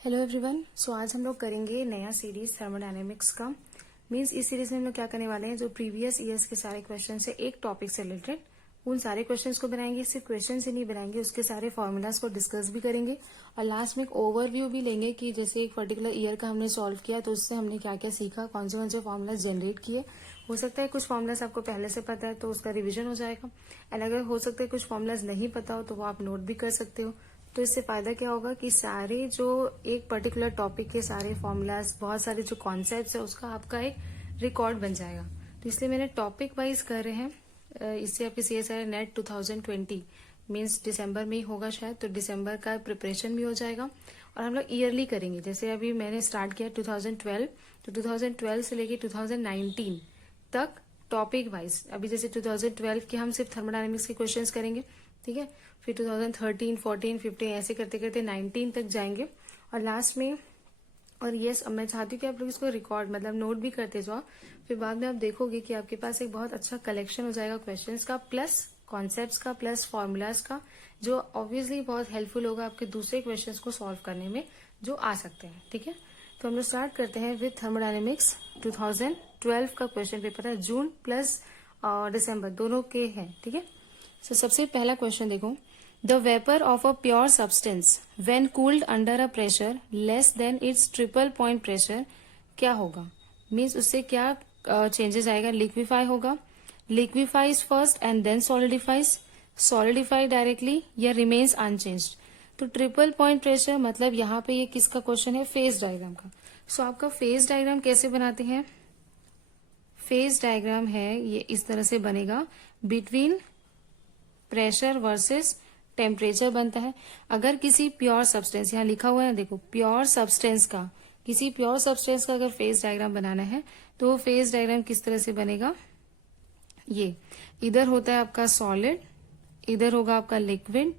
Hello everyone. सो आज हम लोग करेंगे नया सीरीज थर्मोडायनेमिक्स का। मींस इस सीरीज में हम लोग क्या करने वाले हैं, जो प्रीवियस ईयर्स के सारे क्वेश्चन है एक टॉपिक से रिलेटेड, उन सारे क्वेश्चंस को बनाएंगे। सिर्फ क्वेश्चन से नहीं बनाएंगे, उसके सारे फॉर्मूलाज को डिस्कस भी करेंगे और लास्ट में एक ओवरव्यू भी लेंगे कि जैसे एक पर्टिकुलर ईयर का हमने सॉल्व किया तो उससे हमने क्या क्या सीखा, कौन से फॉर्मूलाज जनरेट किए। हो सकता है कुछ फॉर्मूलाज आपको पहले से पता है तो उसका रिविजन हो जाएगा, एंड अगर हो सकता है कुछ फॉर्मूलाज नहीं पता हो तो वो आप नोट भी कर सकते हो। तो इससे फायदा क्या होगा कि सारे जो एक पर्टिकुलर टॉपिक के सारे फॉर्मूलाज, बहुत सारे जो कॉन्सेप्ट्स है उसका आपका एक रिकॉर्ड बन जाएगा। तो इसलिए मैंने टॉपिक वाइज कर रहे हैं। इससे आपकी CSIR नेट 2020 मीन्स दिसंबर में ही होगा शायद, तो दिसंबर का प्रिपरेशन भी हो जाएगा। और हम लोग ईयरली करेंगे, जैसे अभी मैंने स्टार्ट किया 2012, तो 2012 से लेके 2019 तक टॉपिक वाइज। अभी जैसे 2012 के हम सिर्फ थर्मोडायनेमिक्स के क्वेश्चंस करेंगे, ठीक है। फिर 2013, 14, 15 ऐसे करते करते 19 तक जाएंगे और लास्ट में। और यस, अब मैं चाहती हूँ कि आप लोग इसको रिकॉर्ड मतलब नोट भी करते जाओ, फिर बाद में आप देखोगे कि आपके पास एक बहुत अच्छा कलेक्शन हो जाएगा क्वेश्चंस का, प्लस कॉन्सेप्ट्स का, प्लस फॉर्मूलाज का, जो ऑब्वियसली बहुत हेल्पफुल होगा आपके दूसरे क्वेश्चंस को सॉल्व करने में जो आ सकते हैं, ठीक है। तो हम लोग स्टार्ट करते हैं विथ थर्मोडायनेमिक्स 2012 का क्वेश्चन पेपर है, जून प्लस दिसंबर दोनों के हैं, ठीक है। तो सबसे पहला क्वेश्चन देखो, the vapour of a pure substance when cooled under a pressure less than its triple point pressure क्या होगा। मीन्स उससे क्या चेंजेस आएगा। लिक्विफाई होगा, liquefies first and then solidifies, solidify directly, या रिमेन्स अनचेंज्ड। तो ट्रिपल पॉइंट प्रेशर मतलब यहाँ पे ये किसका क्वेश्चन है, फेज डायग्राम का। सो आपका फेज डायग्राम कैसे बनाते हैं, फेज डायग्राम है ये इस तरह से बनेगा, बिटवीन प्रेशर वर्सेस टेम्परेचर बनता है। अगर किसी प्योर सब्सटेंस, यहाँ लिखा हुआ है देखो, प्योर सब्सटेंस का, किसी प्योर सब्सटेंस का अगर फेज डायग्राम बनाना है तो फेज डायग्राम किस तरह से बनेगा, ये इधर होता है आपका सॉलिड, इधर होगा आपका लिक्विड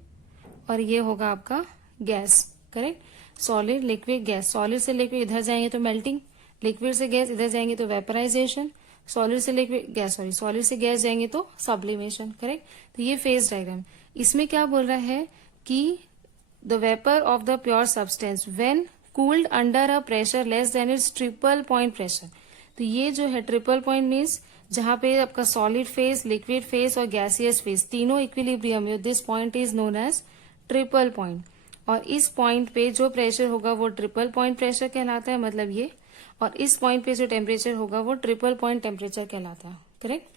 और ये होगा आपका gas, correct. Solid, liquid, gas. Solid से लिक्विड इधर जाएंगे तो मेल्टिंग, लिक्विड से गैस इधर जाएंगे तो वेपराइजेशन, सॉलिड से लिक्विड गैस, सॉलिड से गैस जाएंगे तो सब्लिमेशन, करेक्ट। तो ये फेज डायग्राम। इसमें क्या बोल रहा है कि the vapour of the pure substance when cooled under a pressure less than its triple point pressure. तो ये जो है ट्रिपल पॉइंट मीन्स जहां पे आपका सॉलिड फेज, लिक्विड फेज और गैसियस फेज तीनों इक्विलिब्रियम में, this point is known as triple point. और इस पॉइंट पे जो प्रेशर होगा वो ट्रिपल पॉइंट प्रेशर कहलाता है, मतलब ये। और इस पॉइंट पे जो टेम्परेचर होगा वो ट्रिपल पॉइंट टेम्परेचर कहलाता है, करेक्ट।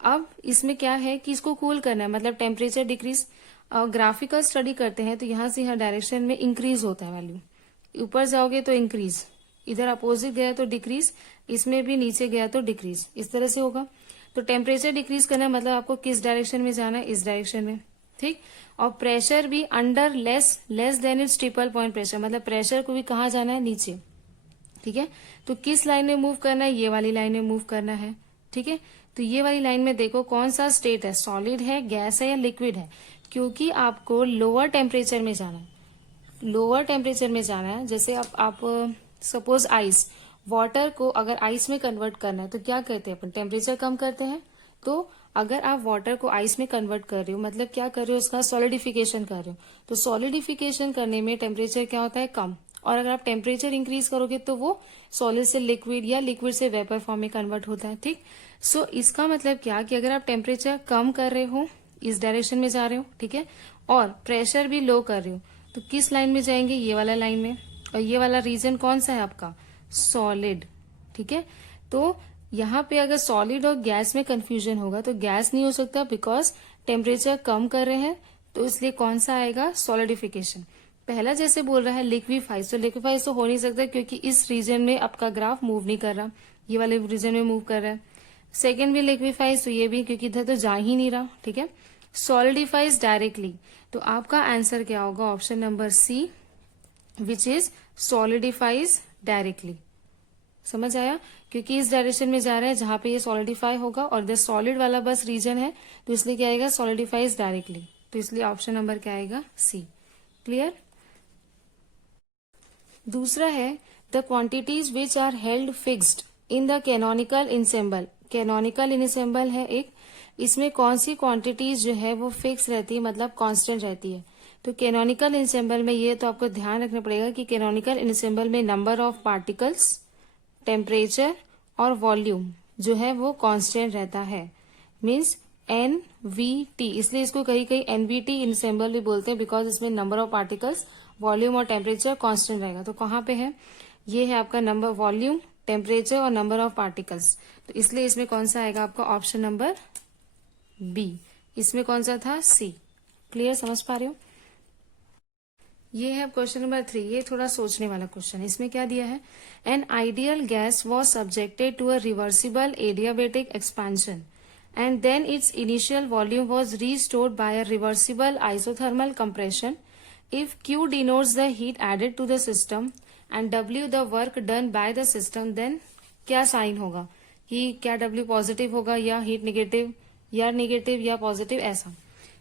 अब इसमें क्या है कि इसको कूल करना है, मतलब टेम्परेचर डिक्रीज। ग्राफिकल स्टडी करते हैं तो यहाँ से यहाँ डायरेक्शन में इंक्रीज होता है वैल्यू, ऊपर जाओगे तो इंक्रीज, इधर अपोजिट गया तो डिक्रीज, इसमें भी नीचे गया तो डिक्रीज, इस तरह से होगा। तो टेम्परेचर डिक्रीज करना है मतलब आपको किस डायरेक्शन में जाना है, इस डायरेक्शन में, ठीक। और प्रेशर भी under less than its triple point pressure, मतलब प्रेशर को भी कहाँ जाना है, नीचे, ठीक है। तो किस लाइन में मूव करना है, ये वाली लाइन में मूव करना है, ठीक है। तो ये वाली लाइन में देखो कौन सा स्टेट है, सॉलिड है, गैस है या लिक्विड है, क्योंकि आपको लोअर टेम्परेचर में जाना है, लोअर टेम्परेचर में जाना है। जैसे आप सपोज आइस, वाटर को अगर आइस में कन्वर्ट करना है तो क्या करते हैं अपन, टेम्परेचर कम करते हैं। तो अगर आप वाटर को आइस में कन्वर्ट कर रहे हो मतलब क्या कर रहे हो, उसका सॉलिडिफिकेशन कर रहे हो। तो सॉलिडिफिकेशन करने में टेम्परेचर क्या होता है, कम। और अगर आप टेम्परेचर इंक्रीज करोगे तो वो सॉलिड से लिक्विड या लिक्विड से वेपर फॉर्म में कन्वर्ट होता है, ठीक। सो इसका मतलब क्या कि अगर आप टेम्परेचर कम कर रहे हो, इस डायरेक्शन में जा रहे हो, ठीक है, और प्रेशर भी लो कर रहे हो, तो किस लाइन में जाएंगे, ये वाला लाइन में। और ये वाला रीजन कौन सा है आपका, सॉलिड, ठीक है। तो यहाँ पे अगर सॉलिड और गैस में कंफ्यूजन होगा तो गैस नहीं हो सकता, बिकॉज टेम्परेचर कम कर रहे हैं, तो इसलिए कौन सा आएगा, सॉलिडिफिकेशन। पहला जैसे बोल रहा है लिक्विफाइज, तो लिक्विफाइज तो हो नहीं सकता क्योंकि इस रीजन में आपका ग्राफ मूव नहीं कर रहा, ये वाले रीजन में मूव कर रहा है। सेकेंड भी लिक्विफाइज, तो ये भी क्योंकि इधर तो जा ही नहीं रहा, ठीक है। सॉलिडिफाइज डायरेक्टली, तो आपका आंसर क्या होगा, option number C, which is solidifies directly. समझ आया, क्योंकि इस डायरेक्शन में जा रहा है जहां पे ये सॉलिडिफाई होगा और इधर सॉलिड वाला बस रीजन है, तो इसलिए क्या आएगा, सॉलिडिफाइज डायरेक्टली। तो इसलिए ऑप्शन नंबर क्या आएगा, सी। क्लियर। दूसरा है the quantities which are held fixed in the canonical ensemble. Canonical ensemble है एक, इसमें कौन सी क्वांटिटीज जो है वो फिक्स रहती है, मतलब कांस्टेंट रहती है। तो कैनोनिकल इनसेंबल में ये तो आपको ध्यान रखना पड़ेगा कि कैनोनिकल इनसेंबल में नंबर ऑफ पार्टिकल्स, टेम्परेचर और वॉल्यूम जो है वो कांस्टेंट रहता है, मींस NVT। इसलिए इसको कहीं कहीं NVT इनसेंबल भी बोलते हैं, बिकॉज इसमें नंबर ऑफ पार्टिकल्स, वॉल्यूम और टेम्परेचर कांस्टेंट रहेगा। तो कहाँ पे है, ये है आपका नंबर, वॉल्यूम, टेम्परेचर और नंबर ऑफ पार्टिकल्स। तो इसलिए इसमें कौन सा आएगा आपका ऑप्शन नंबर बी। इसमें कौन सा था, सी। क्लियर, समझ पा रहे हो। ये है क्वेश्चन नंबर 3। ये थोड़ा सोचने वाला क्वेश्चन है। इसमें क्या दिया है, an ideal gas was subjected to a reversible adiabatic expansion and then its initial volume was restored by a reversible isothermal compression. If Q denotes the heat added to the system and W the work done by the system, then क्या sign होगा, कि क्या W positive होगा या heat negative या positive, ऐसा।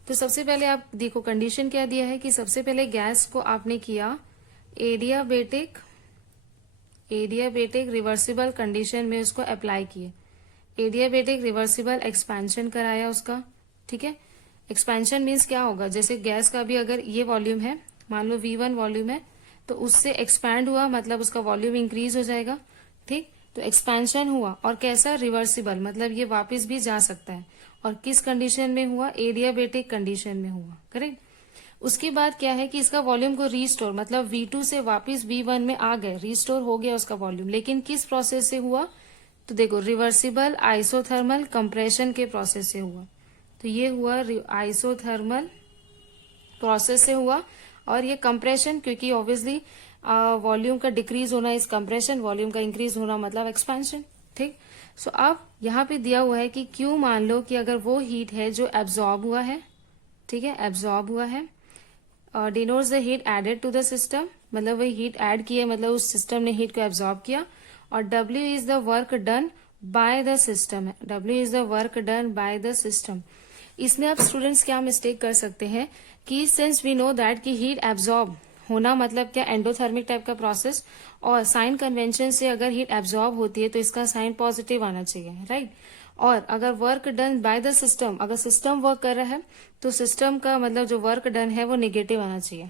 तो सबसे पहले आप देखो कंडीशन क्या दिया है कि सबसे पहले गैस को आपने किया एडियाबेटिक रिवर्सिबल कंडीशन में उसको अप्लाई किए, एडियाबेटिक रिवर्सिबल एक्सपेंशन कराया उसका, ठीक है। एक्सपेंशन मीन्स क्या होगा, जैसे गैस का भी अगर ये वॉल्यूम है, मान लो V1 वॉल्यूम है, तो उससे एक्सपैंड हुआ मतलब उसका वॉल्यूम इंक्रीज हो जाएगा, ठीक। तो एक्सपेंशन हुआ और कैसा, रिवर्सिबल, मतलब ये वापस भी जा सकता है। और किस कंडीशन में हुआ, एडियाबेटिक कंडीशन में हुआ, करेक्ट। उसके बाद क्या है कि इसका वॉल्यूम को रीस्टोर, मतलब V2 से वापस V1 में आ गए, रीस्टोर हो गया उसका वॉल्यूम, लेकिन किस प्रोसेस से हुआ, तो देखो रिवर्सिबल आइसोथर्मल कंप्रेशन के प्रोसेस से हुआ। तो ये हुआ आइसोथर्मल प्रोसेस से हुआ, और ये कंप्रेशन, क्योंकि ऑब्वियसली वॉल्यूम का डिक्रीज होना इज कंप्रेशन, वॉल्यूम का इंक्रीज होना मतलब एक्सपेंशन, ठीक। सो अब यहाँ पे दिया हुआ है कि क्यों, मान लो कि अगर वो हीट है जो एब्जॉर्ब हुआ है, ठीक है, एब्जॉर्ब हुआ है, denotes the heat added to the system, मतलब वही हीट ऐड किया, मतलब उस सिस्टम ने हीट को एब्जॉर्ब किया, और W is the work done by the system है, W is the work done by the system. इसमें आप स्टूडेंट्स क्या मिस्टेक कर सकते हैं कि सिंस वी नो दैट कि हीट एब्जॉर्ब होना मतलब क्या, एंडोथर्मिक टाइप का प्रोसेस, और साइन कन्वेंशन से अगर हीट एब्जॉर्ब होती है तो इसका साइन पॉजिटिव आना चाहिए, राइट। और अगर work done by the system, अगर सिस्टम वर्क कर रहा है तो सिस्टम का मतलब जो वर्क डन है वो नेगेटिव आना चाहिए।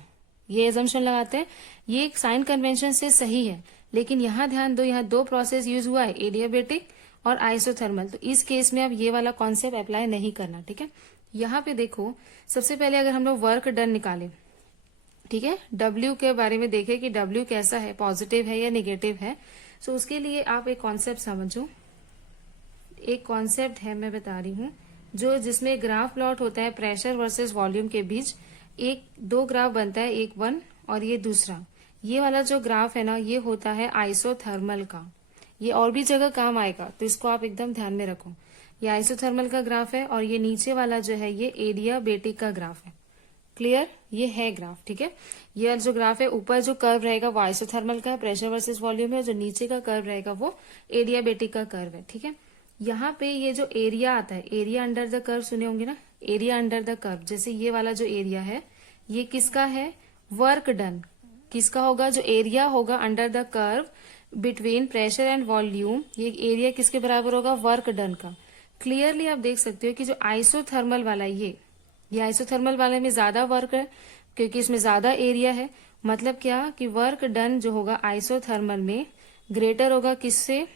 ये एजम्पशन लगाते हैं, ये साइन कन्वेंशन से सही है, लेकिन यहाँ ध्यान दो, यहाँ दो प्रोसेस यूज हुआ है, एडियाबेटिक और आइसोथर्मल। तो इस केस में अब ये वाला कॉन्सेप्ट अप्लाई नहीं करना, ठीक है। यहाँ पे देखो, सबसे पहले अगर हम लोग वर्क डन निकाले, ठीक है, W के बारे में देखें कि W कैसा है, पॉजिटिव है या निगेटिव है। सो उसके लिए आप एक कॉन्सेप्ट समझो, एक कॉन्सेप्ट है, मैं बता रही हूँ, जो जिसमें ग्राफ प्लॉट होता है प्रेशर वर्सेस वॉल्यूम के बीच, एक दो ग्राफ बनता है, एक वन और ये दूसरा। ये वाला जो ग्राफ है ना, ये होता है आइसोथर्मल का। ये और भी जगह काम आएगा, तो इसको आप एकदम ध्यान में रखो। ये आइसोथर्मल का ग्राफ है, और ये नीचे वाला जो है ये एडियाबेटिक का ग्राफ है। क्लियर, ये है ग्राफ, ठीक है। ये जो ग्राफ है, ऊपर जो कर्व रहेगा वो आइसोथर्मल का है, प्रेशर वर्सेस वॉल्यूम है, जो नीचे का कर्व रहेगा वो एडियाबेटिक का कर्व है, ठीक है। यहाँ पे ये जो एरिया आता है, एरिया अंडर द कर्व सुने होंगे ना, एरिया अंडर द कर्व, जैसे ये वाला जो एरिया है ये किसका है, वर्क डन किसका होगा, जो एरिया होगा under the curve between pressure and volume, ये एरिया किसके बराबर होगा, वर्क डन का। क्लियरली आप देख सकते हो कि जो आइसोथर्मल वाला ये आइसोथर्मल वाले में ज्यादा वर्क है, क्योंकि इसमें ज्यादा एरिया है। मतलब क्या कि वर्क डन जो होगा आइसोथर्मल में ग्रेटर होगा किससे,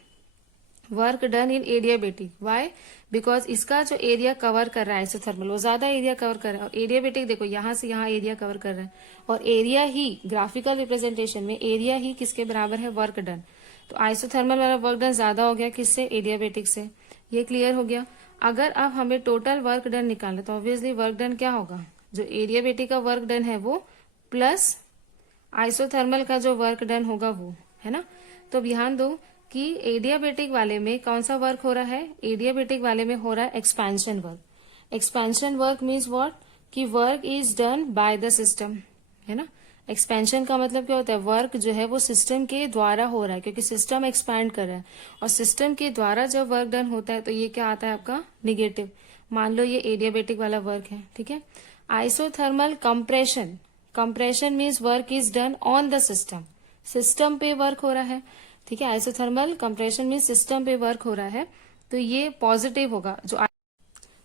work done in adiabatic. Why, because इसका जो एरिया कवर कर रहा है आइसोथर्मल वो ज्यादा एरिया कवर कर रहा है, और एडियाबेटिक देखो यहाँ से यहाँ एरिया कवर कर रहा है, और एरिया ही ग्राफिकल रिप्रेजेंटेशन में एरिया ही किसके बराबर है, वर्क डन। तो आइसोथर्मल वाला वर्क डन ज्यादा हो गया किससे, एडियाबेटिक से। ये क्लियर हो गया। अगर अब हमें टोटल वर्क डन निकालना तो ऑब्वियसली वर्क डन क्या होगा, जो एडियाबेटिक का वर्क डन है वो प्लस आइसोथर्मल का जो वर्क डन होगा वो, है ना। तो ध्यान दो कि एडियाबेटिक वाले में कौन सा वर्क हो रहा है, एडियाबेटिक वाले में हो रहा है expansion work. Expansion work means what, कि work is done by the system, है ना। एक्सपेंशन का मतलब क्या होता है, वर्क जो है वो सिस्टम के द्वारा हो रहा है, क्योंकि सिस्टम एक्सपैंड कर रहा है, और सिस्टम के द्वारा जब वर्क डन होता है तो ये क्या आता है आपका, निगेटिव। मान लो ये एडियाबेटिक वाला वर्क है, ठीक है। Isothermal compression, compression means work is done on the system, system पे वर्क हो रहा है, ठीक है। आइसोथर्मल कंप्रेशन मीन्स सिस्टम पे वर्क हो रहा है, तो ये पॉजिटिव होगा।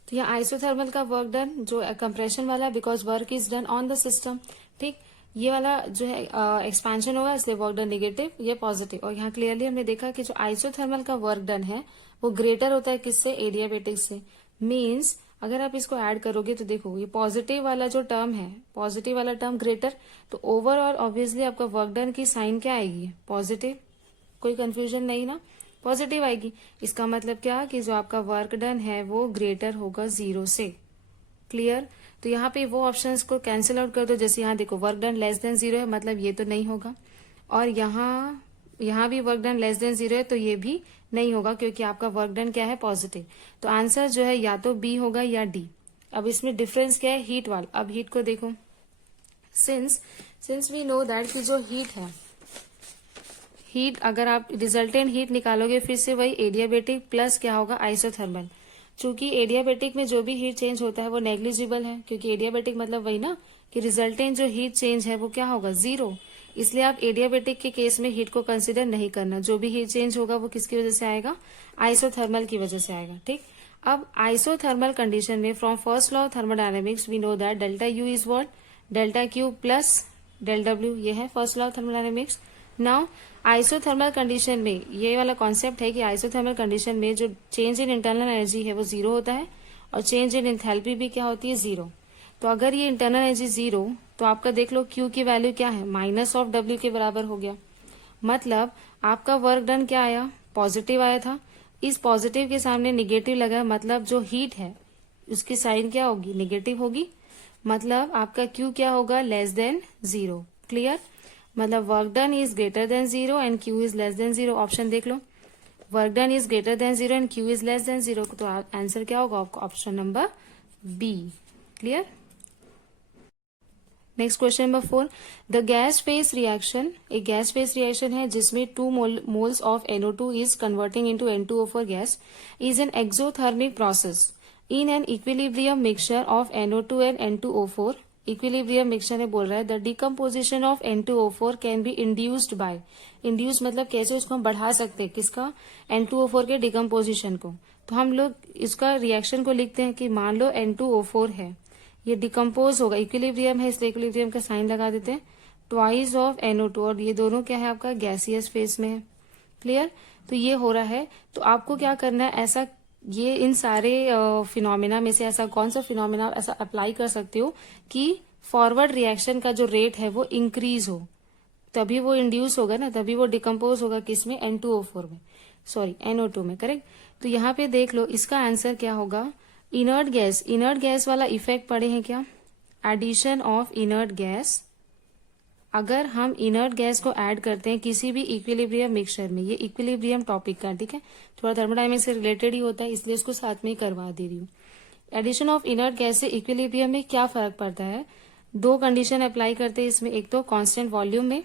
तो यहाँ आइसोथर्मल का वर्क डन जो कंप्रेशन वाला, because work is done on the system, ठीक। ये वाला जो है एक्सपेंशन होगा, इसलिए वर्क डन नेगेटिव, ये पॉजिटिव। और यहाँ क्लियरली हमने देखा कि जो आइसोथर्मल का वर्क डन है वो ग्रेटर होता है किससे, एडियाबेटिक से। मीन्स अगर आप इसको ऐड करोगे तो देखो ये पॉजिटिव वाला जो टर्म है, पॉजिटिव वाला टर्म ग्रेटर, तो ओवरऑल ऑब्वियसली आपका वर्क डन की साइन क्या आएगी, पॉजिटिव। कोई कंफ्यूजन नहीं ना, पॉजिटिव आएगी। इसका मतलब क्या कि जो आपका वर्क डन है वो ग्रेटर होगा 0 से। क्लियर। तो यहाँ पे वो ऑप्शंस को कैंसिल आउट कर दो। जैसे यहाँ देखो वर्क डन लेस देन 0 है, मतलब ये तो नहीं होगा। और यहाँ भी वर्क डन लेस देन 0 है, तो ये भी नहीं होगा, क्योंकि आपका वर्क डन क्या है, पॉजिटिव। तो आंसर जो है या तो बी होगा या डी। अब इसमें डिफरेंस क्या है, हीट वाला। अब हीट को देखो, सिंस वी नो दैट कि जो हीट है, हीट अगर आप रिजल्टेंट हीट निकालोगे फिर से वही एडियाबेटिक प्लस क्या होगा, आइसोथर्मल। चूंकि एडियाबेटिक में जो भी हीट चेंज होता है वो नेग्लिजिबल है, क्योंकि एडियाबेटिक मतलब वही ना कि रिजल्टेंट जो हीट चेंज है वो क्या होगा, 0। इसलिए आप एडियाबेटिक के केस में हीट को कंसिडर नहीं करना। जो भी हीट चेंज होगा वो किसकी वजह से आएगा, आइसोथर्मल की वजह से आएगा, ठीक। अब आइसोथर्मल कंडीशन में from first law of thermodynamics we know that delta U is what, delta Q plus del W, ये है first law of thermodynamics. Now isothermal condition में ये वाला कॉन्सेप्ट है कि आइसोथर्मल कंडीशन में जो चेंज इन इंटरनल एनर्जी है वो 0 होता है, और चेंज इन एंथैल्पी भी क्या होती है, 0। तो अगर ये इंटरनल एनर्जी 0, तो आपका देख लो Q की वैल्यू क्या है, माइनस ऑफ W के बराबर हो गया। मतलब आपका वर्क डन क्या आया, पॉजिटिव आया था। इस पॉजिटिव के सामने निगेटिव लगा, मतलब जो हीट है उसकी साइन क्या होगी, निगेटिव होगी। मतलब आपका Q क्या होगा, लेस देन 0। क्लियर। मतलब work done is greater than 0 and Q is less than 0। Option देख लो, work done is greater than 0 and Q is less than 0। तो आंसर क्या होगा आपका, option number B. Clear. Next question number 4, the gas phase reaction, एक gas phase reaction है जिसमें 2 moles of NO2 is converting into N2O4 gas, is an exothermic process in an equilibrium mixture of NO2 and N2O4। Equilibrium mixture में बोल रहा है the decomposition of N2O4 can be induced by, induce मतलब कैसे उसको हम बढ़ा सकते हैं, किसका, N2O4 के डिकम्पोजिशन को। तो हम लोग इसका रिएक्शन को लिखते हैं कि मान लो N2O4 है, ये डिकम्पोज होगा, इक्विलिब्रियम है इसलिए इक्विलिब्रियम का साइन लगा देते हैं, ट्वाइस ऑफ NO2, और ये दोनों क्या है आपका, गैसियस फेज में है। क्लियर। तो ये हो रहा है, तो आपको क्या करना है, ऐसा ये इन सारे फिनोमिना में से ऐसा कौन सा फिनोमिना ऐसा अप्लाई कर सकते हो कि फॉरवर्ड रिएक्शन का जो रेट है वो इंक्रीज हो, तभी वो इंड्यूस होगा ना, तभी वो डिकम्पोज होगा किसमें, N2O4 में, सॉरी NO2 में, करेक्ट। तो यहाँ पे देख लो इसका आंसर क्या होगा, इनर्ट गैस वाला इफेक्ट पढ़े हैं क्या, एडिशन ऑफ इनर्ट गैस। अगर हम इनर्ट गैस को ऐड करते हैं किसी भी इक्विलिब्रियम मिक्सचर में, ये इक्विलिब्रियम टॉपिक का, ठीक है, थोड़ा थर्मोडायनेमिक्स से रिलेटेड ही होता है इसलिए इसको साथ में ही करवा दे रही हूँ। एडिशन ऑफ इनर्ट गैस से इक्विलिब्रियम में क्या फर्क पड़ता है, 2 कंडीशन अप्लाई करते हैं इसमें, एक तो कांस्टेंट वॉल्यूम में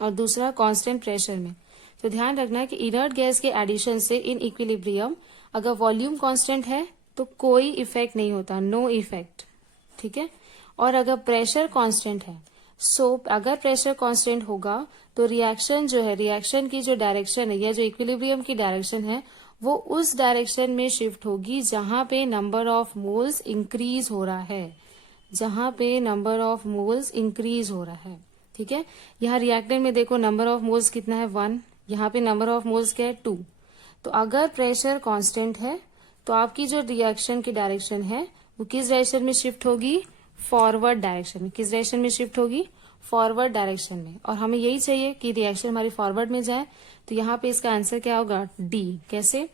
और दूसरा कांस्टेंट प्रेशर में। तो ध्यान रखना है कि इनर्ट गैस के एडिशन से इन इक्विलिब्रियम अगर वॉल्यूम कांस्टेंट है तो कोई इफेक्ट नहीं होता, नो इफेक्ट, ठीक है। और अगर प्रेशर कांस्टेंट है, अगर प्रेशर कांस्टेंट होगा तो रिएक्शन जो है, रिएक्शन की जो डायरेक्शन है या जो इक्विलिब्रियम की डायरेक्शन है वो उस डायरेक्शन में शिफ्ट होगी जहां पे नंबर ऑफ मोल्स इंक्रीज हो रहा है, जहां पे नंबर ऑफ मोल्स इंक्रीज हो रहा है, ठीक है। यहाँ रिएक्टेंट में देखो नंबर ऑफ मोल्स कितना है, 1, यहाँ पे नंबर ऑफ मोल्स क्या है, 2। तो अगर प्रेशर कांस्टेंट है तो आपकी जो रिएक्शन की डायरेक्शन है वो किस डायरेक्शन में शिफ्ट होगी, फॉरवर्ड डायरेक्शन में। किस डायरेक्शन में शिफ्ट होगी, फॉरवर्ड डायरेक्शन में। और हमें यही चाहिए कि रिएक्शन हमारी फॉरवर्ड में जाए, तो यहाँ पे इसका आंसर क्या होगा, डी। कैसे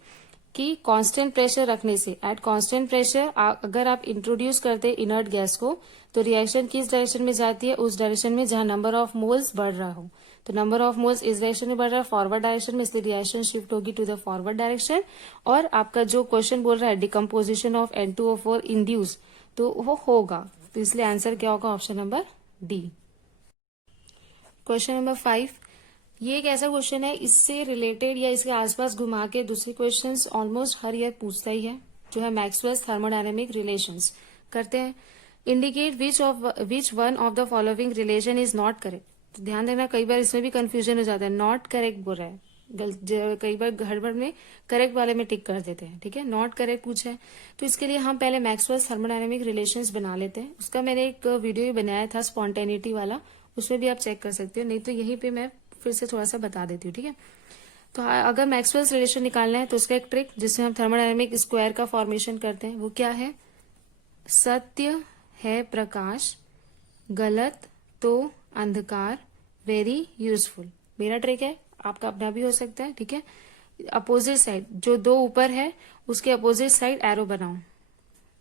कि कांस्टेंट प्रेशर रखने से, एट कांस्टेंट प्रेशर अगर आप इंट्रोड्यूस करते हैं इनर्ट गैस को तो रिएक्शन किस डायरेक्शन में जाती है, उस डायरेक्शन में जहां नंबर ऑफ मोल्स बढ़ रहा हो। तो नंबर ऑफ मोल्स इस डायरेक्शन में बढ़ रहा है, फॉरवर्ड डायरेक्शन में, इसलिए रिएक्शन शिफ्ट होगी टू द फॉरवर्ड डायरेक्शन। और आपका जो क्वेश्चन बोल रहा है डिकम्पोजिशन ऑफ N2O4 इंड्यूस, तो वो होगा, तो इसलिए आंसर क्या होगा, option number D. Question number 5, ये एक ऐसा क्वेश्चन है, इससे रिलेटेड या इसके आसपास घुमा के दूसरे क्वेश्चंस ऑलमोस्ट हर ईयर पूछता ही है, जो है मैक्सवेल्स थर्मोडायनेमिक रिलेशंस। करते हैं, indicate which one of the following relation is not correct. तो ध्यान देना, कई बार इसमें भी कंफ्यूजन हो जाता है, नॉट करेक्ट बोल रहा है, कई बार गड़बड़ में करेक्ट वाले में टिक कर देते हैं, ठीक है, नॉट करेक्ट पूछा है। तो इसके लिए हम पहले मैक्सवेल्स थर्मोडायनेमिक रिलेशंस बना लेते हैं। उसका मैंने एक वीडियो बनाया था स्पॉन्टेनिटी वाला, उसमें भी आप चेक कर सकते हो, नहीं तो यहीं पे मैं फिर से थोड़ा सा बता देती हूँ, ठीक है। तो अगर मैक्सवेल्स रिलेशन निकालना है तो उसका एक ट्रिक जिसमें हम थर्मोडायनेमिक स्क्वायर का फॉर्मेशन करते हैं वो क्या है, सत्य है प्रकाश, गलत तो अंधकार, वेरी यूजफुल। मेरा ट्रिक है, आपका अपना भी हो सकता है, ठीक है। अपोजिट साइड जो दो ऊपर है उसके अपोजिट साइड एरो बनाओ,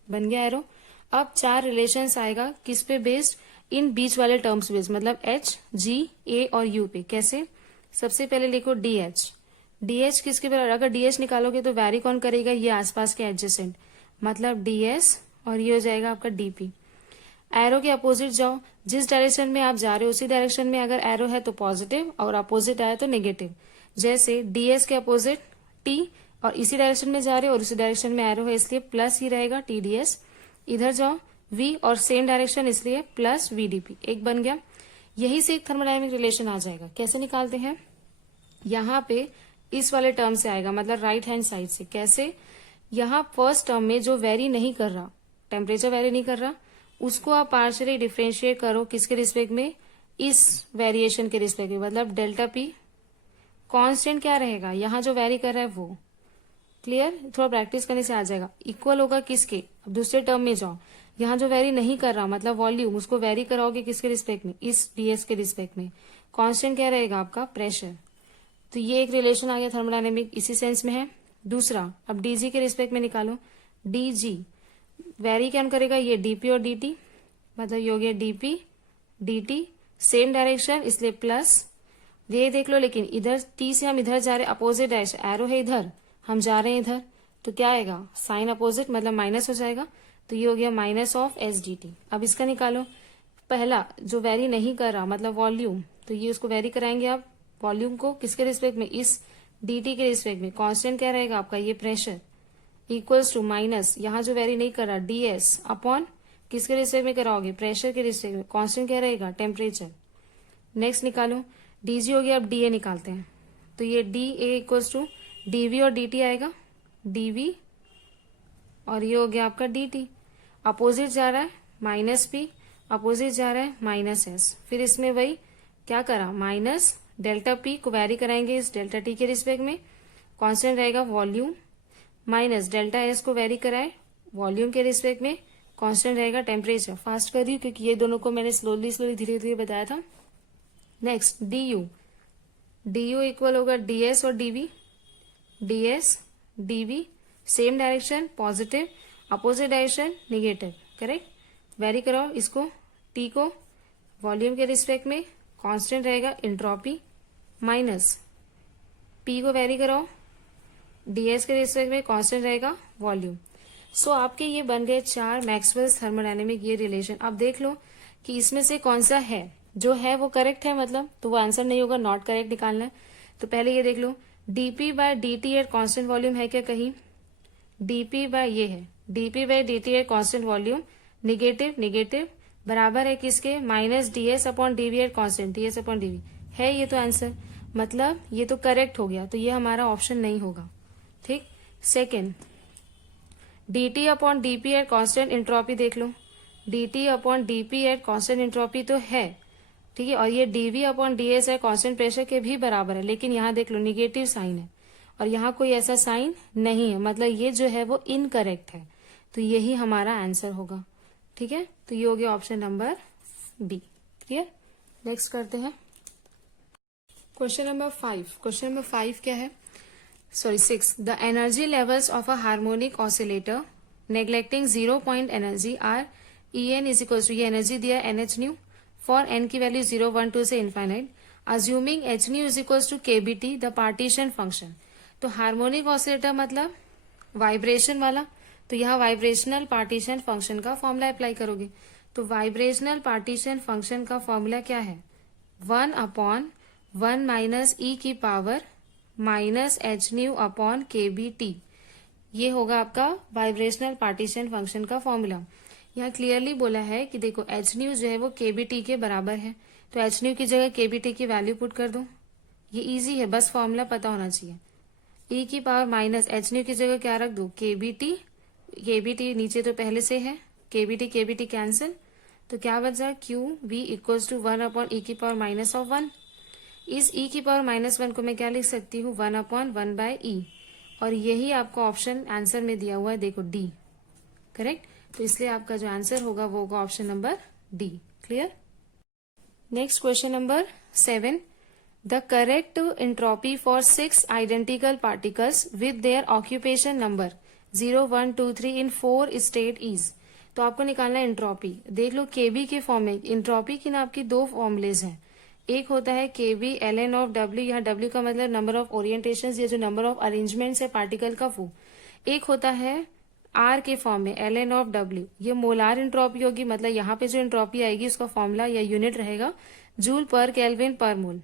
बन गया एरो। अब 4 रिलेशंस आएगा किस पे बेस्ड, इन बीच वाले टर्म्स बेस्ड, मतलब एच, जी, ए और यू पे। कैसे, सबसे पहले लिखो डी एच। डी एच किसके बराबर, अगर डी एच निकालोगे तो वैरी कौन करेगा, ये आसपास के एडजेसेंट, मतलब डी एस, और ये हो जाएगा आपका डीपी। एरो के अपोजिट जाओ, जिस डायरेक्शन में आप जा रहे हो उसी डायरेक्शन में अगर एरो है तो पॉजिटिव और अपोजिट आया तो नेगेटिव। जैसे डीएस के अपोजिट टी, और इसी डायरेक्शन में जा रहे हो और उसी डायरेक्शन में एरो है इसलिए प्लस ही रहेगा टीडीएस। इधर जाओ वी और सेम डायरेक्शन इसलिए प्लस वीडीपी, एक बन गया। यही से एक थर्मोडायनेमिक रिलेशन आ जाएगा। कैसे निकालते हैं, यहाँ पे इस वाले टर्म से आएगा, मतलब राइट हैंड साइड से। कैसे, यहाँ फर्स्ट टर्म में जो वेरी नहीं कर रहा, टेम्परेचर वेरी नहीं कर रहा, उसको आप पार्शियली डिफ्रेंशिएट करो किसके रिस्पेक्ट में, इस वेरिएशन के रिस्पेक्ट में, मतलब डेल्टा पी। कांस्टेंट क्या रहेगा, यहाँ जो वेरी कर रहा है वो। क्लियर, थोड़ा प्रैक्टिस करने से आ जाएगा। इक्वल होगा किसके, अब दूसरे टर्म में जाओ, यहाँ जो वेरी नहीं कर रहा मतलब वॉल्यूम, उसको वेरी कराओगे किसके रिस्पेक्ट में, इस डीएस के रिस्पेक्ट में। कांस्टेंट क्या रहेगा आपका, प्रेशर। तो ये एक रिलेशन आ गया थर्मोडायनेमिक, इसी सेंस में है। दूसरा, अब डीजी के रिस्पेक्ट में निकालो, डीजी वेरी क्या करेगा, ये डीपी और डीटी, मतलब ये हो गया डीपी डीटी, सेम डायरेक्शन इसलिए प्लस। ये देख लो, लेकिन इधर टी से हम इधर जा रहे हैं, अपोजिट डायरेक्शन, एरो है इधर, हम जा रहे हैं इधर, तो क्या आएगा, साइन अपोजिट, मतलब माइनस हो जाएगा। तो ये हो गया minus of S D T. अब इसका निकालो, पहला जो वेरी नहीं कर रहा मतलब वॉल्यूम, तो ये उसको वेरी कराएंगे आप वॉल्यूम को किसके रिस्पेक्ट में, इस dt के रिस्पेक्ट में। कांस्टेंट क्या रहेगा आपका, ये प्रेशर, इक्वल्स टू माइनस, यहाँ जो वेरी नहीं कर रहा ds अपॉन किसके रिस्पेक्ट में कराओगे, प्रेशर के रिस्पेक्ट में। कांस्टेंट क्या रहेगा, टेम्परेचर। नेक्स्ट निकालो, dg हो गया, अब da निकालते हैं, तो ये da इक्वल्स टू dv और dt आएगा, dv और ये हो गया आपका dt। अपोजिट जा रहा है माइनस p, अपोजिट जा रहा है माइनस s, फिर इसमें वही क्या करा, माइनस डेल्टा p को वेरी कराएंगे इस डेल्टा t के रिस्पेक्ट में। कांस्टेंट रहेगा वॉल्यूम, माइनस डेल्टा s को वेरी कराए वॉल्यूम के रिस्पेक्ट में। कांस्टेंट रहेगा टेम्परेचर। फास्ट कर रही हूँ क्योंकि ये दोनों को मैंने स्लोली स्लोली धीरे धीरे बताया था। नेक्स्ट du, du इक्वल होगा ds और dv, ds dv, same direction positive, opposite direction negative, correct. Very कराओ इसको, t को वॉल्यूम के रिस्पेक्ट में, कांस्टेंट रहेगा एंट्रोपी, माइनस p को वेरी कराओ ds के रिस्पेक्ट में, कांस्टेंट रहेगा वॉल्यूम। सो आपके ये बन गए 4 मैक्सवेल्स थर्मोडायनेमिक ये रिलेशन। अब देख लो कि इसमें से कौन सा है, जो है वो करेक्ट है मतलब, तो वो आंसर नहीं होगा, नॉट करेक्ट निकालना है। तो पहले ये देख लो, dp by dt at constant volume है क्या कहीं, dp बाय ये है, dp by dt at constant volume, negative negative बराबर है किसके, minus ds upon dv at constant, ds upon dv है ये तो आंसर, मतलब ये तो करेक्ट हो गया, तो ये हमारा ऑप्शन नहीं होगा, ठीक। Second, dt upon dp at constant entropy देख लो, dt upon dp at constant entropy तो है, ठीक है, और ये dv अपॉन ds है कांस्टेंट प्रेशर के भी बराबर है, लेकिन यहाँ देख लो निगेटिव साइन है और यहाँ कोई ऐसा साइन नहीं है, मतलब ये जो है वो इनकरेक्ट है, तो यही हमारा आंसर होगा, ठीक है। तो ये हो गया option number B, clear. Next करते हैं क्वेश्चन नंबर 5। क्वेश्चन नंबर 5 क्या है, sorry 6, the energy levels of a harmonic oscillator neglecting 0 point energy are En is equal to, ये एनर्जी दिया NH न्यू फॉर n की वैल्यू 0, 1, 2 से infinite, assuming H nu is equal to KBT the partition function. तो harmonic oscillator मतलब vibration वाला, तो यहाँ vibrational partition function का फॉर्मूला अप्लाई करोगे। तो वाइब्रेशनल पार्टीशन फंक्शन का फॉर्मूला क्या है, 1 अपॉन 1 माइनस ई की power minus H new upon KBT, ये होगा आपका वाइब्रेशनल पार्टीशन फंक्शन का फॉर्मूला। यहाँ क्लियरली बोला है कि देखो एच न्यू जो है वो KBT के बराबर है, तो एच न्यू की जगह KBT की वैल्यू पुट कर दो, ये इजी है, बस फॉर्मूला पता होना चाहिए। ई की पावर माइनस एच न्यू की जगह क्या रख दो, केबीटी नीचे तो पहले से है, केबीटी कैंसिल, तो क्या बचा, Q V equals to 1 upon E की पावर माइनस ऑफ 1। इस ई की पावर माइनस 1 को मैं क्या लिख सकती हूँ, 1 अपॉन 1 बाय ई, और यही आपका ऑप्शन आंसर में दिया हुआ है, देखो डी, करेक्ट। तो इसलिए आपका जो आंसर होगा वो होगा option number D. Clear. Next question number 7, the correct entropy for 6 identical particles with their occupation number 0, 1, 2, 3 in 4 state is. तो आपको निकालना है एंट्रोपी। देख लो केबी के फॉर्म में एंट्रोपी की ना आपकी दो फॉर्मुलेज हैं। एक होता है केबी ln ऑफ डब्ल्यू, यहाँ डब्ल्यू का मतलब नंबर ऑफ ओरिएंटेशन या जो नंबर ऑफ अरेंजमेंट्स है पार्टिकल का वो। एक होता है आर के फॉर्म में ln ऑफ डब्ल्यू, ये मोलार एंट्रोपी होगी, मतलब यहाँ पे जो एंट्रोपी आएगी उसका फॉर्मूला या यूनिट रहेगा जूल पर केल्विन पर मोल।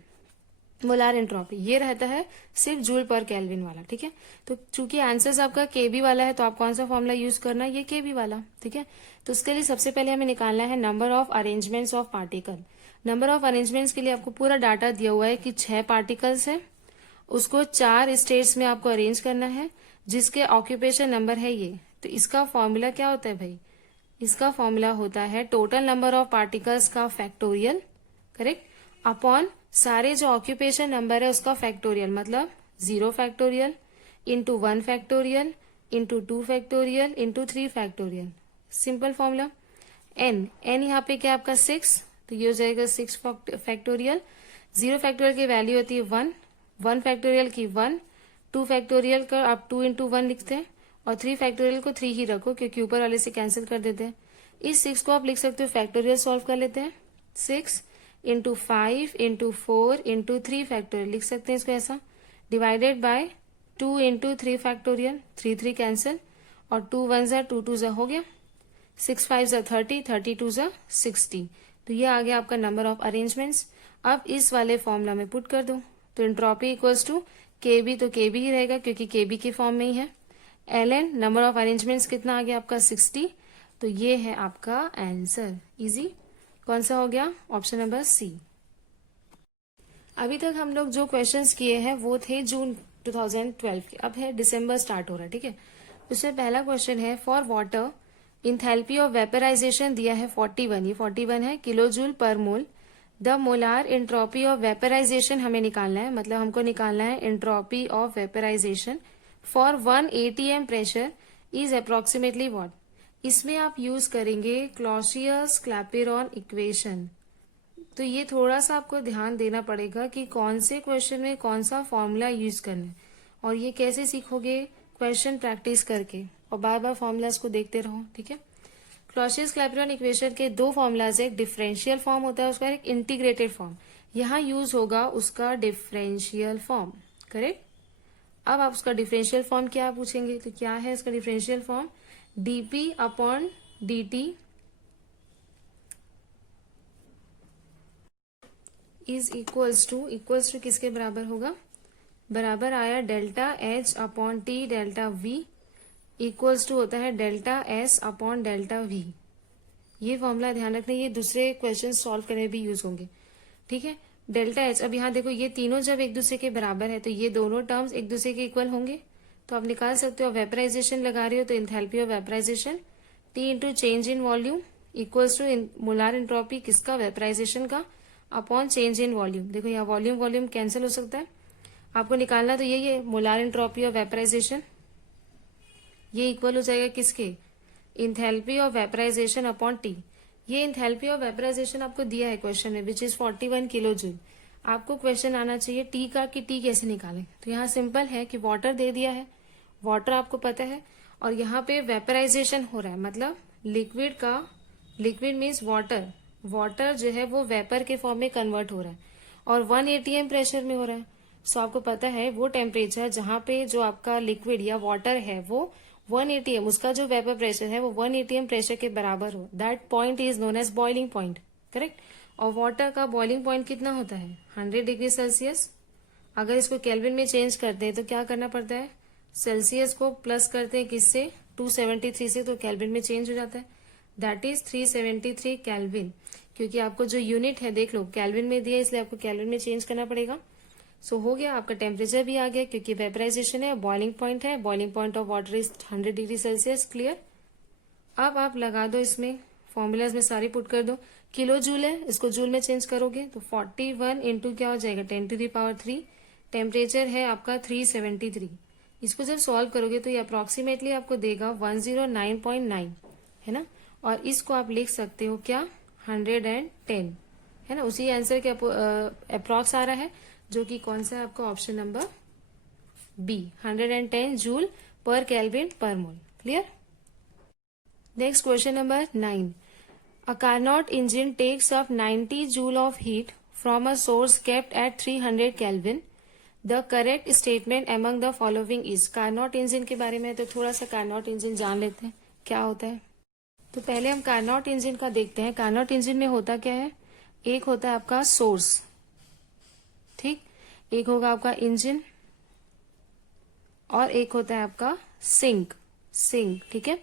मोलार एंट्रोपी ये रहता है सिर्फ जूल पर केल्विन वाला, ठीक है। तो चूंकि आंसर्स आपका केबी वाला है तो आप कौन सा फॉर्मूला यूज करना है, ये केबी वाला, ठीक है। तो उसके लिए सबसे पहले हमें निकालना है number of arrangements of particle. Number of arrangements के लिए आपको पूरा डाटा दिया हुआ है कि 6 पार्टिकल्स है, उसको 4 स्टेट्स में आपको अरेंज करना है, जिसके ऑक्यूपेशन नंबर है ये। तो इसका फॉर्मूला क्या होता है भाई, इसका फॉर्मूला होता है टोटल नंबर ऑफ पार्टिकल्स का फैक्टोरियल, करेक्ट, अपॉन सारे जो ऑक्यूपेशन नंबर है उसका फैक्टोरियल, मतलब 0 factorial into 1 factorial into 2 factorial into 3 factorial. Simple formula. N यहाँ पे क्या आपका 6, तो ये हो जाएगा 6 फैक्टोरियल। 0 फैक्टोरियल की वैल्यू होती है 1, 1 फैक्टोरियल की 1, 2 फैक्टोरियल का आप 2 इंटू 1 लिखते हैं, और 3 फैक्टोरियल को 3 ही रखो क्योंकि ऊपर वाले से कैंसिल कर देते हैं। इस 6 को आप लिख सकते हो फैक्टोरियल सॉल्व कर लेते हैं, 6 इंटू 5 इंटू 4 इंटू 3 फैक्टोरियल लिख सकते हैं इसको ऐसा, divided by 2 into 3 factorial, 3 cancel, और 2 1 जा 2 2 जा हो गया, 6 5 जा 30, 32 जा 60। तो ये आ गया आपका नंबर ऑफ अरेंजमेंट्स। अब इस वाले फॉर्मूला में पुट कर दो, तो एंट्रोपी इक्वल्स टू केबी, तो केबी ही रहेगा क्योंकि केबी के फॉर्म में ही है। ln नंबर ऑफ अरेंजमेंट्स कितना आ गया आपका 60, तो ये है आपका आंसर। इजी। कौन सा हो गया, ऑप्शन नंबर सी। अभी तक हम लोग जो क्वेश्चंस किए हैं वो थे जून 2012 के, अब है दिसंबर स्टार्ट हो रहा है, ठीक है। उसमें पहला क्वेश्चन है for water enthalpy of vaporization दिया है 41, ये 41 है kilo joule per mole. The molar entropy of vaporization हमें निकालना है, मतलब हमको निकालना है entropy of vaporization for 1 atm pressure is approximately what. इसमें आप यूज करेंगे क्लॉसियस-क्लैपेरॉन इक्वेशन। तो ये थोड़ा सा आपको ध्यान देना पड़ेगा कि कौन से क्वेश्चन में कौन सा फॉर्मूला यूज करना है, और ये कैसे सीखोगे, क्वेश्चन प्रैक्टिस करके और बार बार फॉर्मूलाज को देखते रहो, ठीक है। क्लॉसियस-क्लैपेरॉन इक्वेशन के दो फॉर्मूलाज है, एक डिफरेंशियल फॉर्म होता है उसका, एक इंटीग्रेटेड फॉर्म। यहाँ यूज होगा उसका डिफरेंशियल फॉर्म, करेक्ट। अब आप उसका डिफरेंशियल फॉर्म क्या पूछेंगे, तो क्या है उसका differential form, dp upon dt is equals to किसके बराबर होगा, बराबर आया delta H upon T delta V equals to होता है delta S upon delta V. ये फॉर्मूला ध्यान रखना, ये दूसरे क्वेश्चन सॉल्व करने भी यूज होंगे, ठीक है। डेल्टा एच, अब यहाँ देखो ये तीनों जब एक दूसरे के बराबर है तो ये दोनों टर्म्स एक दूसरे के इक्वल होंगे, तो आप निकाल सकते हो। वेपराइजेशन लगा रहे हो तो enthalpy of vaporization T into change in volume equals to molar entropy किसका, वेपराइजेशन का, अपॉन चेंज इन वॉल्यूम। देखो यहाँ वॉल्यूम कैंसिल हो सकता है, आपको निकालना तो यही है मोलार एंट्रोपी ऑफ वेपराइजेशन, ये इक्वल हो जाएगा किसके, enthalpy of vaporisation upon T. ये इंथैल्पी ऑफ वेपराइजेशन आपको दिया है क्वेश्चन में विच इज 41 किलो जूल। आपको क्वेश्चन आना चाहिए टी का कि टी कैसे निकालें, तो यहाँ सिंपल है कि वाटर दे दिया है, वाटर आपको पता है, और यहाँ पे वेपराइजेशन हो रहा है, मतलब लिक्विड का, लिक्विड मीन्स वाटर, वाटर जो है वो वेपर के फॉर्म में कन्वर्ट हो रहा है, और 1 atm प्रेशर में हो रहा है। सो आपको पता है वो टेम्परेचर जहाँ पे जो आपका लिक्विड या वाटर है वो 1 atm, उसका जो वेपर प्रेशर है वो 1 atm प्रेशर के बराबर हो, that point is known as boiling point, correct. और वाटर का बॉइलिंग पॉइंट कितना होता है 100 डिग्री सेल्सियस। अगर इसको केल्विन में चेंज करते हैं तो क्या करना पड़ता है, सेल्सियस को प्लस करते हैं किससे, 273 से, तो केल्विन में चेंज हो जाता है, दैट इज 373 केल्विन। क्योंकि आपको जो यूनिट है देख लो केल्विन में दिया इसलिए आपको केल्विन में चेंज करना पड़ेगा। सो हो गया, आपका टेम्परेचर भी आ गया क्योंकि वेपराइजेशन है, बॉइलिंग पॉइंट है, boiling point of water is 100 degree Celsius. Clear. अब आप लगा दो, इसमें फॉर्मूलाज में सारी पुट कर दो। किलो जूल है, इसको जूल में चेंज करोगे तो 41 इंटू क्या हो जाएगा 10⁻3। टेम्परेचर है आपका 373। इसको जब सॉल्व करोगे तो ये अप्रोक्सीमेटली आपको देगा 109.9, है ना। और इसको आप लिख सकते हो क्या 110, है ना। उसी आंसर के अप्रोक्स आ रहा है, जो कि कौन सा है आपका option number B, 110 joule per kelvin per mole. Clear. Next question number 9। A Carnot engine takes up 90 joule of heat from a source kept at 300 Kelvin. The correct statement among the following is। Carnot engine के बारे में तो थोड़ा सा Carnot engine जान लेते हैं क्या होता है। तो पहले हम Carnot engine का देखते हैं। Carnot engine में होता क्या है, एक होता है आपका सोर्स, ठीक, एक होगा आपका इंजन और एक होता है आपका सिंक, ठीक है।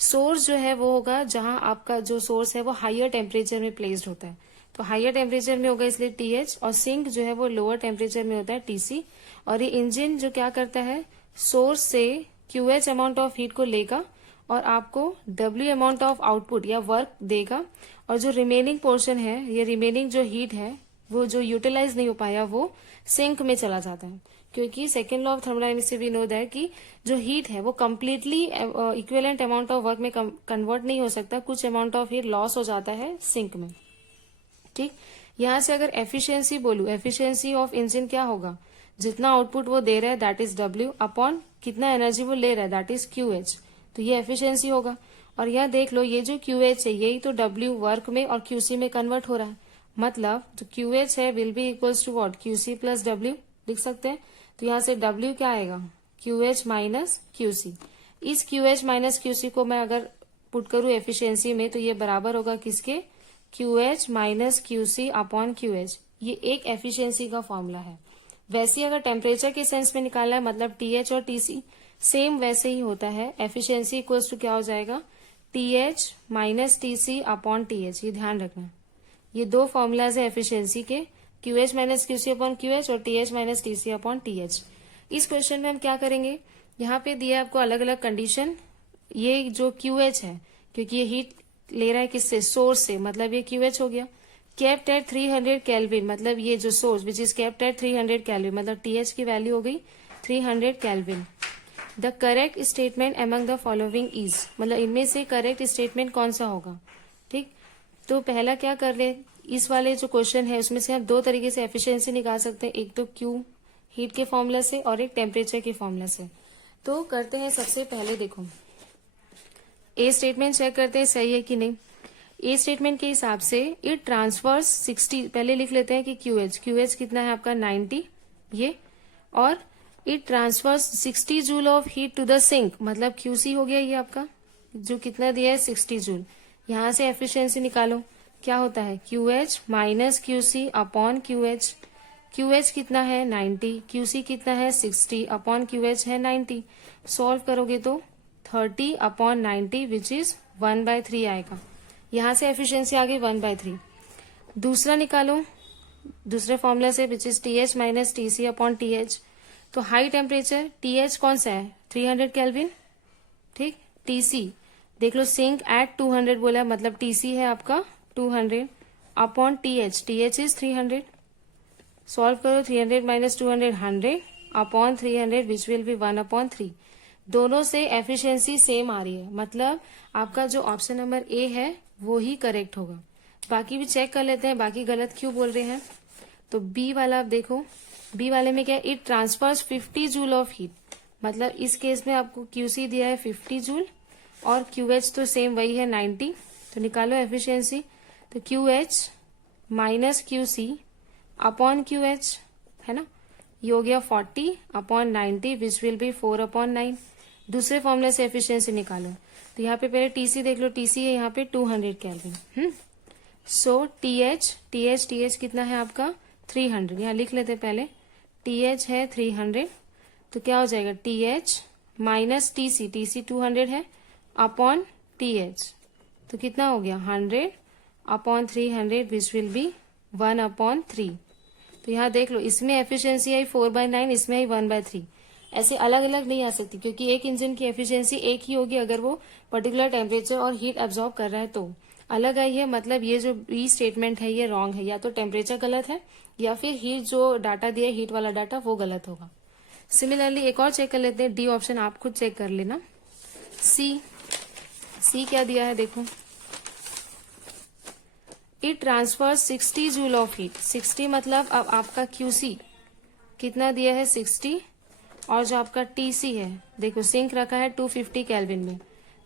सोर्स जो है वो होगा जहां आपका जो सोर्स है वो हायर टेम्परेचर में प्लेस्ड होता है, तो हायर टेम्परेचर में होगा इसलिए TH। और सिंक जो है वो लोअर टेम्परेचर में होता है TC। और ये इंजन जो क्या करता है, सोर्स से QH अमाउंट ऑफ हीट को लेगा और आपको W अमाउंट ऑफ आउटपुट या वर्क देगा। और जो रिमेनिंग पोर्शन है, ये रिमेनिंग जो हीट है वो जो यूटिलाइज नहीं हो पाया वो सिंक में चला जाता है, क्योंकि सेकेंड लॉ ऑफ थर्मोडायनेमिक्स से भी नो दैट कि जो हीट है वो completely equivalent amount of work में कन्वर्ट नहीं हो सकता, कुछ अमाउंट ऑफ हीट लॉस हो जाता है सिंक में, ठीक। यहां से अगर एफिशिएंसी बोलूं, एफिशिएंसी ऑफ इंजन क्या होगा, जितना आउटपुट वो दे रहा है दैट इज W अपॉन कितना एनर्जी वो ले रहा है दैट इज QH, तो ये एफिशिएंसी होगा। और यह देख लो, ये जो QH है यही तो W वर्क में और QC में कन्वर्ट हो रहा है, मतलब जो QH है will be equals to what, QC plus W लिख सकते हैं। तो यहां से W क्या आएगा, QH माइनस QC। इस QH माइनस QC को मैं अगर पुट करूं एफिशिएंसी में तो ये बराबर होगा किसके, QH minus QC upon QH। ये एक एफिशिएंसी का फॉर्मूला है। वैसे ही अगर टेम्परेचर के सेंस में निकालना है, मतलब TH और TC सेम वैसे ही होता है। एफिशिएंसी इक्वल्स टू क्या हो जाएगा, TH minus TC upon TH। ये ध्यान रखना, ये दो फॉर्मूलाज है एफिशिएंसी के, QH minus QC upon QH और TH minus TC upon TH। इस क्वेश्चन में हम क्या करेंगे, यहाँ पे दिया आपको अलग अलग कंडीशन। ये जो QH है, क्योंकि ये हीट ले रहा है किससे, सोर्स से, मतलब ये QH हो गया। केप्ट एट 300 केल्विन, मतलब ये जो source which is kept at 300 kelvin, मतलब TH की वैल्यू हो गई 300 kelvin. The correct statement among the following is, मतलब इनमें से करेक्ट स्टेटमेंट कौन सा होगा, ठीक। तो पहला क्या कर ले, इस वाले जो क्वेश्चन है उसमें से आप दो तरीके से एफिशिएंसी निकाल सकते हैं, एक तो Q हीट के फॉर्मूला से और एक टेम्परेचर के फॉर्मूला से। तो करते हैं, सबसे पहले देखो ए स्टेटमेंट चेक करते हैं सही है कि नहीं। ए स्टेटमेंट के हिसाब से इट ट्रांसफर्स 60, पहले लिख लेते हैं कि QH कितना है आपका 90 ये, और it transfers 60 joule of heat to the sink, मतलब QC हो गया ये आपका, जो कितना दिया है 60 जूल। यहां से एफिशिएंसी निकालो, क्या होता है QH minus QC upon QH। QH कितना है 90, QC कितना है 60 अपॉन QH है 90। सॉल्व करोगे तो 30 अपॉन 90 विच इज 1/3 आएगा। यहां से एफिशिएंसी आ गई 1/3। दूसरा निकालो दूसरे फॉर्मूला से which is TH minus TC upon TH। तो हाई टेम्परेचर TH कौन सा है 300 केल्विन, ठीक। TC देख लो, सिंक एट 200 बोला, मतलब TC है आपका 200 अपॉन TH इज 300। सॉल्व करो, 300 minus 200 100 upon 300 which will be 1/3। दोनों से एफिशिएंसी सेम आ रही है, मतलब आपका जो ऑप्शन नंबर ए है वो ही करेक्ट होगा। बाकी भी चेक कर लेते हैं, बाकी गलत क्यों बोल रहे हैं। तो बी वाला आप देखो, बी वाले में क्या है, it transfers 50 joule of heat, मतलब इस केस में आपको QC दिया है 50 जूल और QH तो सेम वही है 90। तो निकालो एफिशिएंसी, तो QH minus QC upon QH, है ना, ये हो गया 40 अपॉन 90 विच विल बी 4/9। दूसरे फॉर्मूले से एफिशिएंसी निकालो, तो यहाँ पे पहले TC देख लो, TC है यहाँ पे 200 केल्विन। सो TH कितना है आपका 300, यहाँ लिख लेते पहले, TH है 300, तो क्या हो जाएगा TH माइनस TC 200 है अपॉन TH, तो कितना हो गया 100 अपॉन 300 विच विल बी 1/3। तो यहाँ देख लो, इसमें एफिशिएंसी आई 4/9, इसमें आई 1/3। ऐसे अलग अलग नहीं आ सकती, क्योंकि एक इंजन की एफिशिएंसी एक ही होगी अगर वो पर्टिकुलर टेम्परेचर और हीट एब्जॉर्ब कर रहा है तो। अलग आई है, मतलब ये जो बी स्टेटमेंट है ये रॉन्ग है, या तो टेम्परेचर गलत है या फिर हीट जो डाटा दिया है, हीट वाला डाटा, वो गलत होगा। सिमिलरली एक और चेक कर लेते हैं, डी ऑप्शन आप खुद चेक कर लेना। सी क्या दिया है देखो, it transfer 60 joule of heat. 60 मतलब अब आपका क्यूसी कितना दिया है 60, और जो आपका टीसी है देखो सिंक रखा है 250 केल्विन में,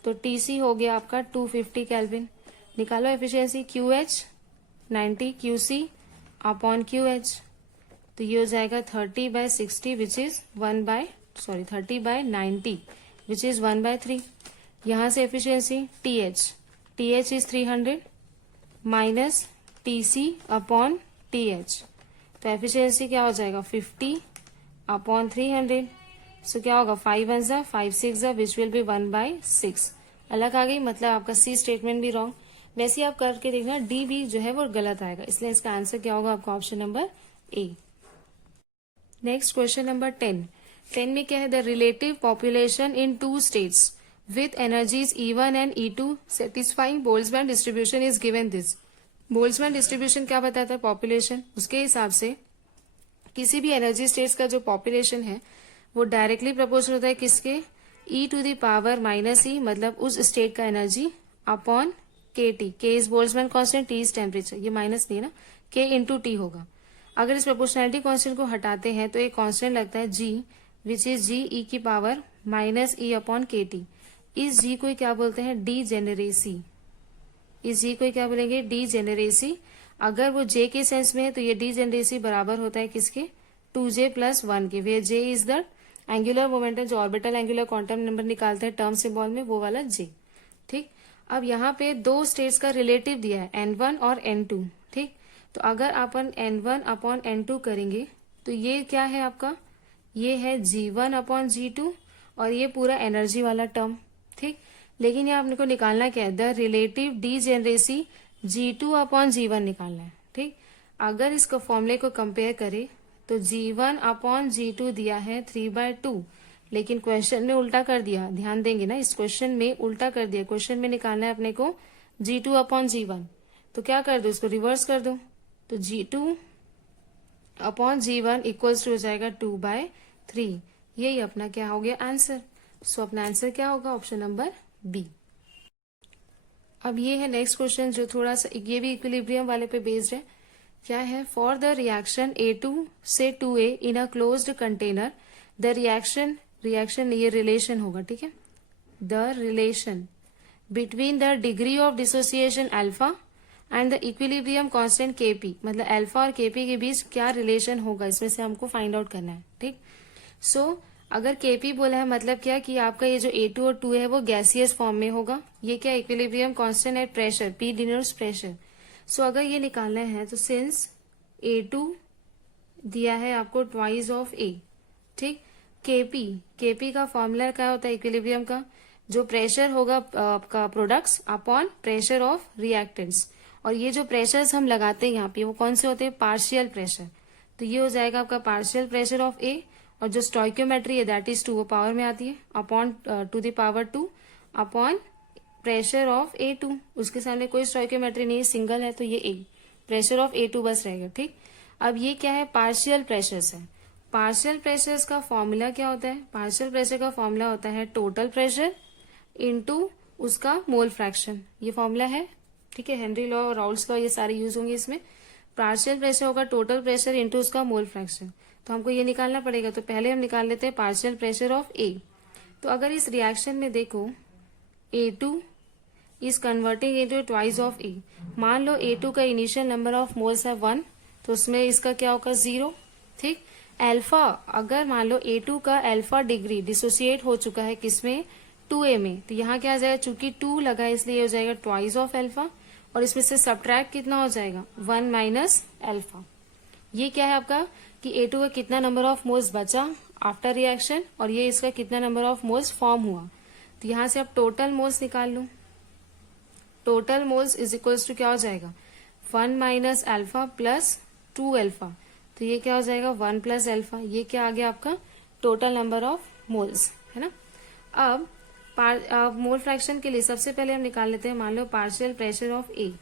तो टीसी हो गया आपका 250 केल्विन। निकालो efficiency, QH 90 QC upon QH, तो ये हो जाएगा 30/60 विच इज 30/90 विच इज 1/3। यहां से efficiency TH is 300 minus TC upon TH, तो एफिशिएंसी क्या हो जाएगा 50 अपॉन 300। सो क्या होगा 5 1 जा 5 6 जा विच विल बी 1/6। अलग आ गई, मतलब आपका सी स्टेटमेंट भी रॉन्ग। वैसे ही आप करके देखना, डी भी जो है वो गलत आएगा, इसलिए इसका आंसर क्या होगा आपका option number A. Next question number 10 में क्या है, the relative population in 2 states with energies E1 and E2 satisfying Boltzmann distribution is given this. Boltzmann distribution क्या बताता है, पॉपुलेशन। उसके हिसाब से किसी भी एनर्जी स्टेट्स का जो पॉपुलेशन है वो डायरेक्टली प्रोपोर्शनल होता है किसके, E⁻⁻e, मतलब उस स्टेट का energy upon KT। K is Boltzmann constant, T is temperature, ये माइनस नहीं है ना, K इंटू T होगा। अगर इस प्रोपोर्शनैलिटी कांस्टेंट को हटाते हैं तो एक कांस्टेंट लगता है G, which is G⁻⁻e upon KT। इस G को क्या बोलते हैं, डीजेनरेसी। इस G को क्या बोलेंगे, डीजेनरेसी। अगर वो J के सेंस में है तो ये डीजेनरेसी बराबर होता है किसके, 2J + 1 के, वे J is the angular momentum, जो ऑर्बिटल एंगुलर क्वांटम नंबर निकालते हैं टर्म सिंबल में, वो वाला J। ठीक, अब यहाँ पे 2 स्टेट्स का रिलेटिव दिया है N1 और N2। ठीक, तो अगर अपन N1 अपॉन N2 करेंगे तो ये क्या है आपका, ये है G1 अपॉन G2, और ये पूरा एनर्जी वाला टर्म। ठीक, लेकिन यहाँ अपने को निकालना क्या है, the relative degeneracy G2 upon G1 निकालना है। ठीक, अगर इसको फॉर्मूले को कंपेयर करें तो G1 अपॉन G2 दिया है 3/2, लेकिन क्वेश्चन में उल्टा कर दिया, ध्यान देंगे ना, इस क्वेश्चन में उल्टा कर दिया। क्वेश्चन में निकालना है अपने को G2 अपॉन G1, तो क्या कर दो, इसको रिवर्स कर दो, तो G2 upon G1 equals to हो जाएगा 2/3। यही अपना क्या हो गया आंसर। सो अपना आंसर क्या होगा, ऑप्शन नंबर बी। अब ये है नेक्स्ट क्वेश्चन, जो थोड़ा सा ये भी इक्विलिब्रियम वाले पे बेस्ड है। क्या है, फॉर द रिएक्शन A2 से 2A in a closed container, the reaction ये रिलेशन होगा, ठीक है, the relation between the degree of dissociation alpha and the equilibrium constant Kp, मतलब अल्फा और Kp के बीच क्या रिलेशन होगा, इसमें से हमको फाइंड आउट करना है। ठीक, सो अगर Kp बोला है, मतलब क्या कि आपका ये जो A2 और 2 है वो गैसियस फॉर्म में होगा। ये क्या, equilibrium constant at pressure, P denotes pressure. So अगर ये निकालना है तो सिंस A2 दिया है आपको ट्वाइस ऑफ A, ठीक, Kp का फॉर्मूला क्या होता है इक्विलिब्रियम का, जो प्रेशर होगा आपका products upon pressure of reactants, और ये जो प्रेशर्स हम लगाते हैं यहाँ पे वो कौन से होते हैं, पार्शियल प्रेशर। तो ये हो जाएगा आपका पार्शियल प्रेशर ऑफ A, और जो स्टोइक्योमेट्री है दैट इज 2, वो पावर में आती है, upon two the power 2 upon pressure of A2। उसके सामने कोई स्टोइक्योमेट्री नहीं है, सिंगल है, तो ये A, प्रेशर ऑफ A2 बस रहेगा। ठीक, अब ये क्या है, पार्शियल प्रेशर्स है। पार्शियल प्रेशर्स का फॉर्मूला क्या होता है, पार्शियल प्रेशर का फॉर्मूला होता है टोटल प्रेशर इनटू उसका मोल फ्रैक्शन, ये फॉर्मूला है। ठीक है, हेनरी लॉ और राउल्स लॉ ये सारे यूज होंगे इसमें। पार्शियल प्रेशर होगा टोटल प्रेशर इनटू उसका मोल फ्रैक्शन, तो हमको ये निकालना पड़ेगा। तो पहले हम निकाल लेते हैं पार्शियल प्रेशर ऑफ A। तो अगर इस रिएक्शन में देखो A2 is converting into twice of A, मान लो A2 का इनिशियल नंबर ऑफ मोल्स है 1, तो उसमें इसका क्या होगा 0। ठीक, अल्फा, अगर मान लो A2 का अल्फा डिग्री डिसोसिएट हो चुका है किसमें, 2A में, तो यहाँ क्या आ जाएगा, चूंकि 2 लगा है इसलिए हो जाएगा ट्वाइस ऑफ अल्फा, और इसमें से सब्ट्रैक्ट कितना हो जाएगा 1 माइनस अल्फा। ये क्या है आपका कि A2 का कितना नंबर ऑफ मोल्स बचा आफ्टर रिएक्शन, और ये इसका कितना नंबर ऑफ मोल्स फॉर्म हुआ। तो यहां से आप टोटल मोल्स निकाल लो, total moles is equals to क्या हो जाएगा 1 माइनस अल्फा प्लस 2 अल्फा। तो ये क्या हो जाएगा 1 प्लस अल्फा। ये क्या आ गया आपका टोटल नंबर ऑफ मोल्स, है ना। अब मोल फ्रैक्शन के लिए सबसे पहले हम निकाल लेते हैं, मान लो पार्शियल प्रेशर ऑफ ए।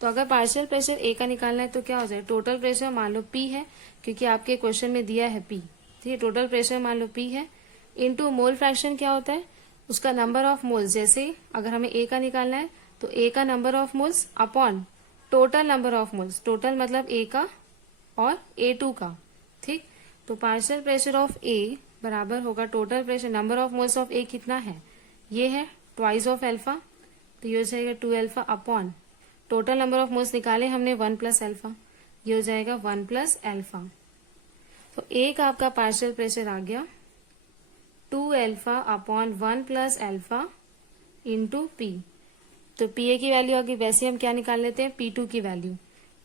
तो अगर पार्शियल प्रेशर ए का निकालना है तो क्या हो जाए, टोटल प्रेशर मान लो पी है, क्योंकि आपके क्वेश्चन में दिया है पी, ठीक है। टोटल प्रेशर मान लो पी है, इनटू मोल फ्रैक्शन क्या होता है, उसका नंबर ऑफ मोल्स। जैसे अगर हमें ए का निकालना है तो ए का number of moles upon total number of moles, total मतलब ए का और A2 का, ठीक। तो पार्शियल प्रेशर ऑफ ए बराबर होगा total pressure, number of moles of A कितना है, ये है ट्वाइस ऑफ अल्फा, तो ये हो जाएगा 2 alpha upon total number of moles निकाले हमने 1 प्लस अल्फा, ये हो जाएगा 1 प्लस अल्फा। तो ए का आपका पार्शियल प्रेशर आ गया 2 alpha upon 1 plus alpha into P. तो पी ए की वैल्यू आ गई, वैसे हम क्या निकाल लेते हैं, P2 की वैल्यू,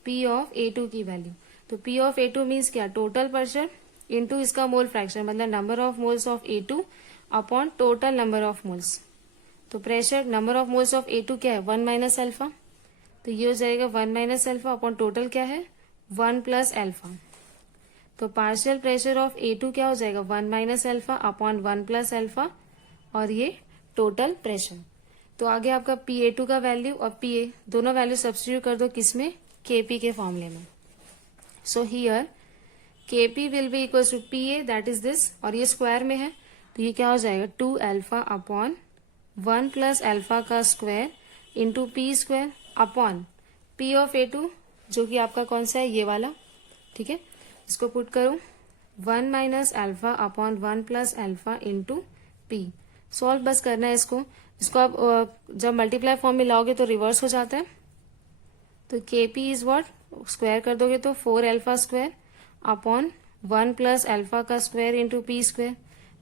P ऑफ A2 की वैल्यू। तो P ऑफ A2 मीन्स क्या, टोटल प्रेशर इंटू इसका मोल फ्रैक्शन, मतलब number of moles of A2 upon total number of moles. तो pressure number of moles of A2 क्या है 1 minus alpha, तो ये हो जाएगा 1 माइनस अल्फा अपॉन टोटल क्या है 1 प्लस अल्फा। तो पार्शियल प्रेशर ऑफ A2 क्या हो जाएगा 1 minus alpha upon 1 plus alpha, और ये टोटल प्रेशर। तो आगे आपका PA2 का वैल्यू और PA दोनों वैल्यू सब्स्टिट्यूट कर दो, किसमें, KP के फॉर्मूले में। So here KP will be equal to PA, that is this, और ये स्क्वायर में है तो ये क्या हो जाएगा 2 अल्फा अपॉन 1 प्लस अल्फा का square into P square upon P of A2, जो कि आपका कौन सा है, ये वाला, ठीक है। इसको पुट करो 1 minus alpha upon 1 plus alpha into P. Solve बस करना है इसको आप जब मल्टीप्लाई फॉर्म में लाओगे तो रिवर्स हो जाता है। तो KP इज व्हाट, स्क्वायर कर दोगे तो 4 alpha square upon 1 plus alpha का स्क्वायर इंटू पी स्क्वायर,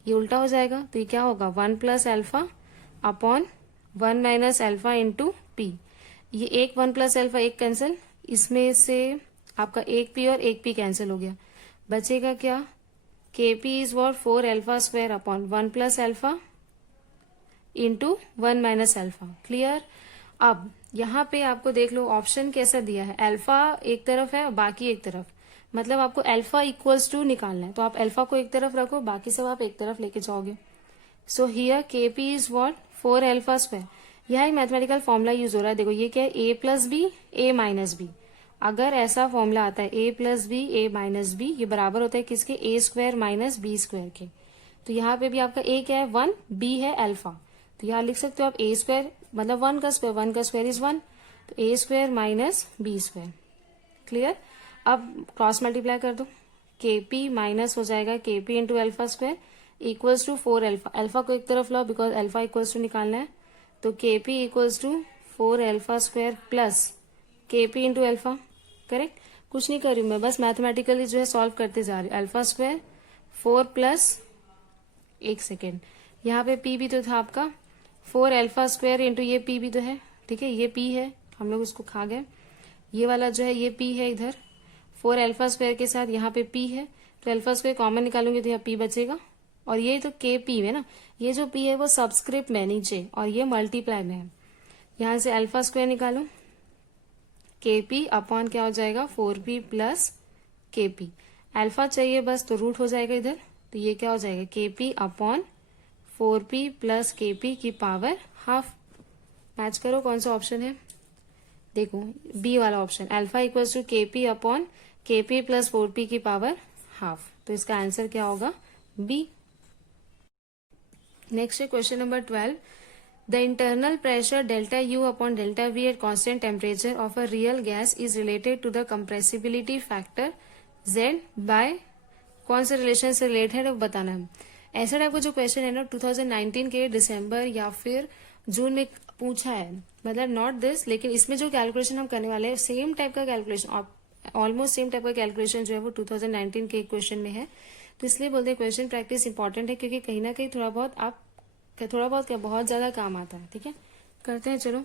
ये उल्टा हो जाएगा। तो ये क्या होगा 1 plus alpha upon 1 minus alpha into P. ये एक 1 प्लस अल्फा एक कैंसिल, इसमें से आपका एक पी और एक पी कैंसिल हो गया, बचेगा क्या, KP is what 4 alpha square upon 1 plus alpha into 1 minus alpha. Clear. अब यहाँ पे आपको देख लो ऑप्शन कैसा दिया है, अल्फा एक तरफ है और बाकी एक तरफ, मतलब आपको अल्फा इक्वल्स टू निकालना है, तो आप अल्फा को एक तरफ रखो, बाकी सब आप एक तरफ लेके जाओगे। सो here KP is what 4 alpha square. यह एक मैथमेटिकल फॉर्मूला यूज हो रहा है, देखो ये क्या है, A plus B A minus B. अगर ऐसा फॉर्मूला आता है A plus B A minus B, ये बराबर होता है किसके, A square minus B square के। तो यहाँ पे भी आपका A क्या है 1, B है अल्फा, तो यहाँ लिख सकते हो आप A स्क्वायर मतलब 1 का स्क्वायर इज 1, तो A square minus B square. Clear. अब क्रॉस मल्टीप्लाई कर दो, KP माइनस हो जाएगा KP into alpha square equals to 4 alpha, alpha को एक तरफ लाओ बिकॉज अल्फा इक्वल्स टू निकालना है, तो KP equals to 4 alpha square plus KP into alpha. Correct, कुछ नहीं कर रही हूं मैं, बस मैथमेटिकली जो है सॉल्व करते जा रही हूँ। अल्फा स्क्वायर 4 प्लस, एक सेकेंड, यहाँ पे P भी तो था आपका 4 अल्फा स्क्वायर इंटू ये P भी तो है, ठीक है, ये P है, हम लोग उसको खा गए, ये वाला जो है ये P है इधर, 4 अल्फा स्क्वायर के साथ यहाँ पे P है, तो अल्फा स्क्वायर कॉमन निकालूंगी तो यहाँ P बचेगा, और ये तो KP में ना, ये जो P है वो सबस्क्रिप्ट में नीचे और ये मल्टीप्लाई में है। यहाँ से अल्फा स्क्वायर निकालो, KP अपॉन क्या हो जाएगा 4P प्लस KP, अल्फा चाहिए बस तो रूट हो जाएगा इधर, तो ये क्या हो जाएगा KP upon 4P plus KP की पावर हाफ। मैच करो कौन सा ऑप्शन है, देखो बी वाला option, alpha equals to KP upon KP plus 4P की पावर हाफ, तो इसका आंसर क्या होगा बी। नेक्स्ट है question number 12, the internal pressure delta U upon delta V at constant temperature of a real gas is related to the compressibility factor Z by, कौन से relation से related है वो बताना है। ऐसा टाइप का जो क्वेश्चन है ना 2019 के दिसंबर या फिर जून में पूछा है, मतलब नॉट दिस, लेकिन इसमें जो कैलकुलेशन हम करने वाले हैं सेम टाइप का कैलकुलेशन, ऑलमोस्ट सेम टाइप का कैलकुलेशन जो है वो 2019 के क्वेश्चन में है, तो इसलिए बोलते हैं क्वेश्चन प्रैक्टिस इंपॉर्टेंट है, क्योंकि कहीं ना कहीं थोड़ा बहुत क्या बहुत ज्यादा काम आता है। ठीक है, करते हैं चलो।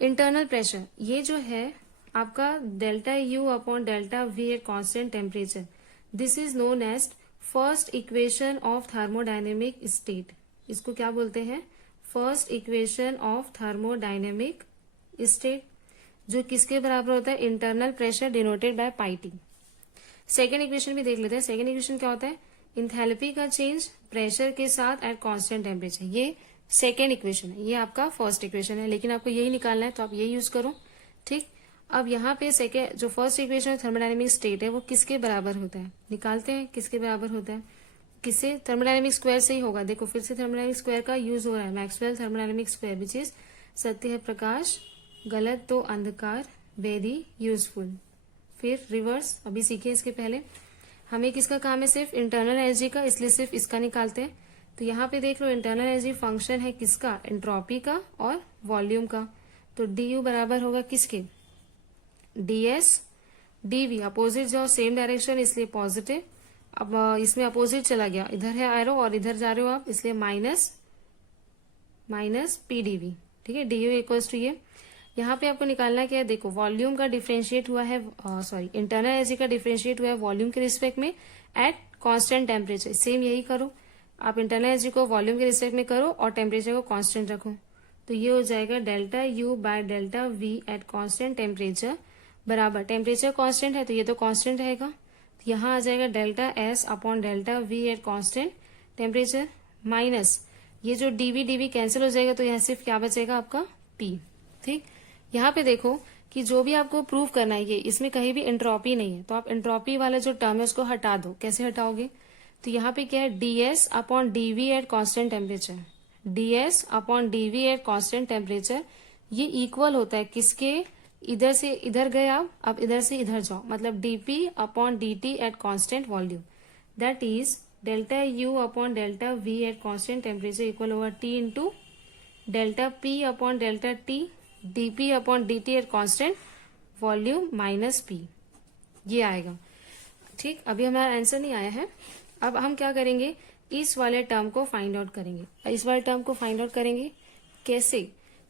इंटरनल प्रेशर ये जो है आपका delta U upon delta V at constant temperature, this is known as first equation of thermodynamic state. इसको क्या बोलते हैं, first equation of thermodynamic state, जो किसके बराबर होता है, internal pressure denoted by pi T. Second equation भी देख लेते हैं। सेकेंड इक्वेशन क्या होता है, इंथैल्पी का चेंज प्रेशर के साथ एट कांस्टेंट टेम्परेचर। ये सेकेंड इक्वेशन है, ये आपका फर्स्ट इक्वेशन है, लेकिन आपको यही निकालना है तो आप यही यूज करो। ठीक, अब यहाँ पे सेकेंड जो फर्स्ट इक्वेशन है थर्मोडायनेमिक स्टेट है वो किसके बराबर होता है, निकालते हैं किसके बराबर होता है, किससे, थर्मोडायनेमिक स्क्वायर से ही होगा। देखो फिर से थर्मोडायनेमिक स्क्वायर का यूज हो रहा है, Maxwell thermodynamic square which is सत्य है प्रकाश, गलत तो अंधकार, वेरी यूजफुल। फिर रिवर्स अभी सीखे, इसके पहले हमें किसका काम है, सिर्फ इंटरनल एनर्जी का, इसलिए सिर्फ इसका निकालते हैं। तो यहाँ पे देख लो इंटरनल एनर्जी फंक्शन है किसका, एंट्रोपी का और वॉल्यूम का। तो डी यू बराबर होगा किसके, D S D V, opposite जाओ सेम डायरेक्शन इसलिए पॉजिटिव। अब इसमें अपोजिट चला गया, इधर है एरो और इधर जा रहे हो आप, इसलिए माइनस पी डी वी। ठीक है, डी यू इक्वल्स टू ये। यहाँ पे आपको निकालना क्या है, देखो वॉल्यूम का डिफरेंशिएट हुआ है, सॉरी इंटरनल एनर्जी का डिफरेंशिएट हुआ है वॉल्यूम के रिस्पेक्ट में एट कांस्टेंट टेम्परेचर। सेम यही करो, आप इंटरनल एनर्जी को वॉल्यूम के रिस्पेक्ट में करो और टेम्परेचर को कांस्टेंट रखो। तो ये हो जाएगा delta U by delta V at constant temperature बराबर, टेम्परेचर कांस्टेंट है तो ये तो कांस्टेंट रहेगा, तो यहाँ आ जाएगा delta S upon delta V at constant temperature minus ये जो डीवी कैंसिल हो जाएगा तो यहाँ सिर्फ क्या बचेगा आपका पी। ठीक, यहाँ पे देखो कि जो भी आपको प्रूव करना है ये, इसमें कहीं भी एंट्रोपी नहीं है, तो आप एंट्रोपी वाला जो टर्म है उसको हटा दो। कैसे हटाओगे, तो यहाँ पे क्या है, DS upon DV at constant temperature, DS upon DV at constant temperature ये इक्वल होता है किसके, इधर से इधर गए आप, अब इधर से इधर जाओ, मतलब dp upon dt at constant volume, that is delta U upon delta V at constant temperature equal होगा T into delta P upon delta T dp upon dt at constant volume minus P, ये आएगा। ठीक, अभी हमारा answer नहीं आया है। अब हम क्या करेंगे, इस वाले टर्म को फाइंड आउट करेंगे। इस वाले टर्म को फाइंड आउट करेंगे कैसे,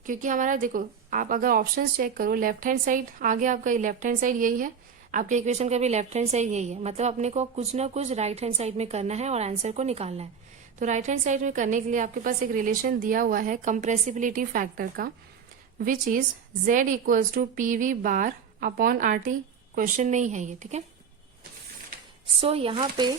क्योंकि हमारा देखो आप अगर ऑप्शंस चेक करो, लेफ्ट हैंड साइड आगे आपका लेफ्ट हैंड साइड यही है, आपके इक्वेशन का भी लेफ्ट हैंड साइड यही है, मतलब अपने को कुछ ना कुछ राइट हैंड साइड में करना है और आंसर को निकालना है। तो राइट हैंड साइड में करने के लिए आपके पास एक रिलेशन दिया हुआ है कंप्रेसिबिलिटी फैक्टर का, which is z equals to P V bar upon R T. Question में ही है ये, ठीक है। सो यहाँ पे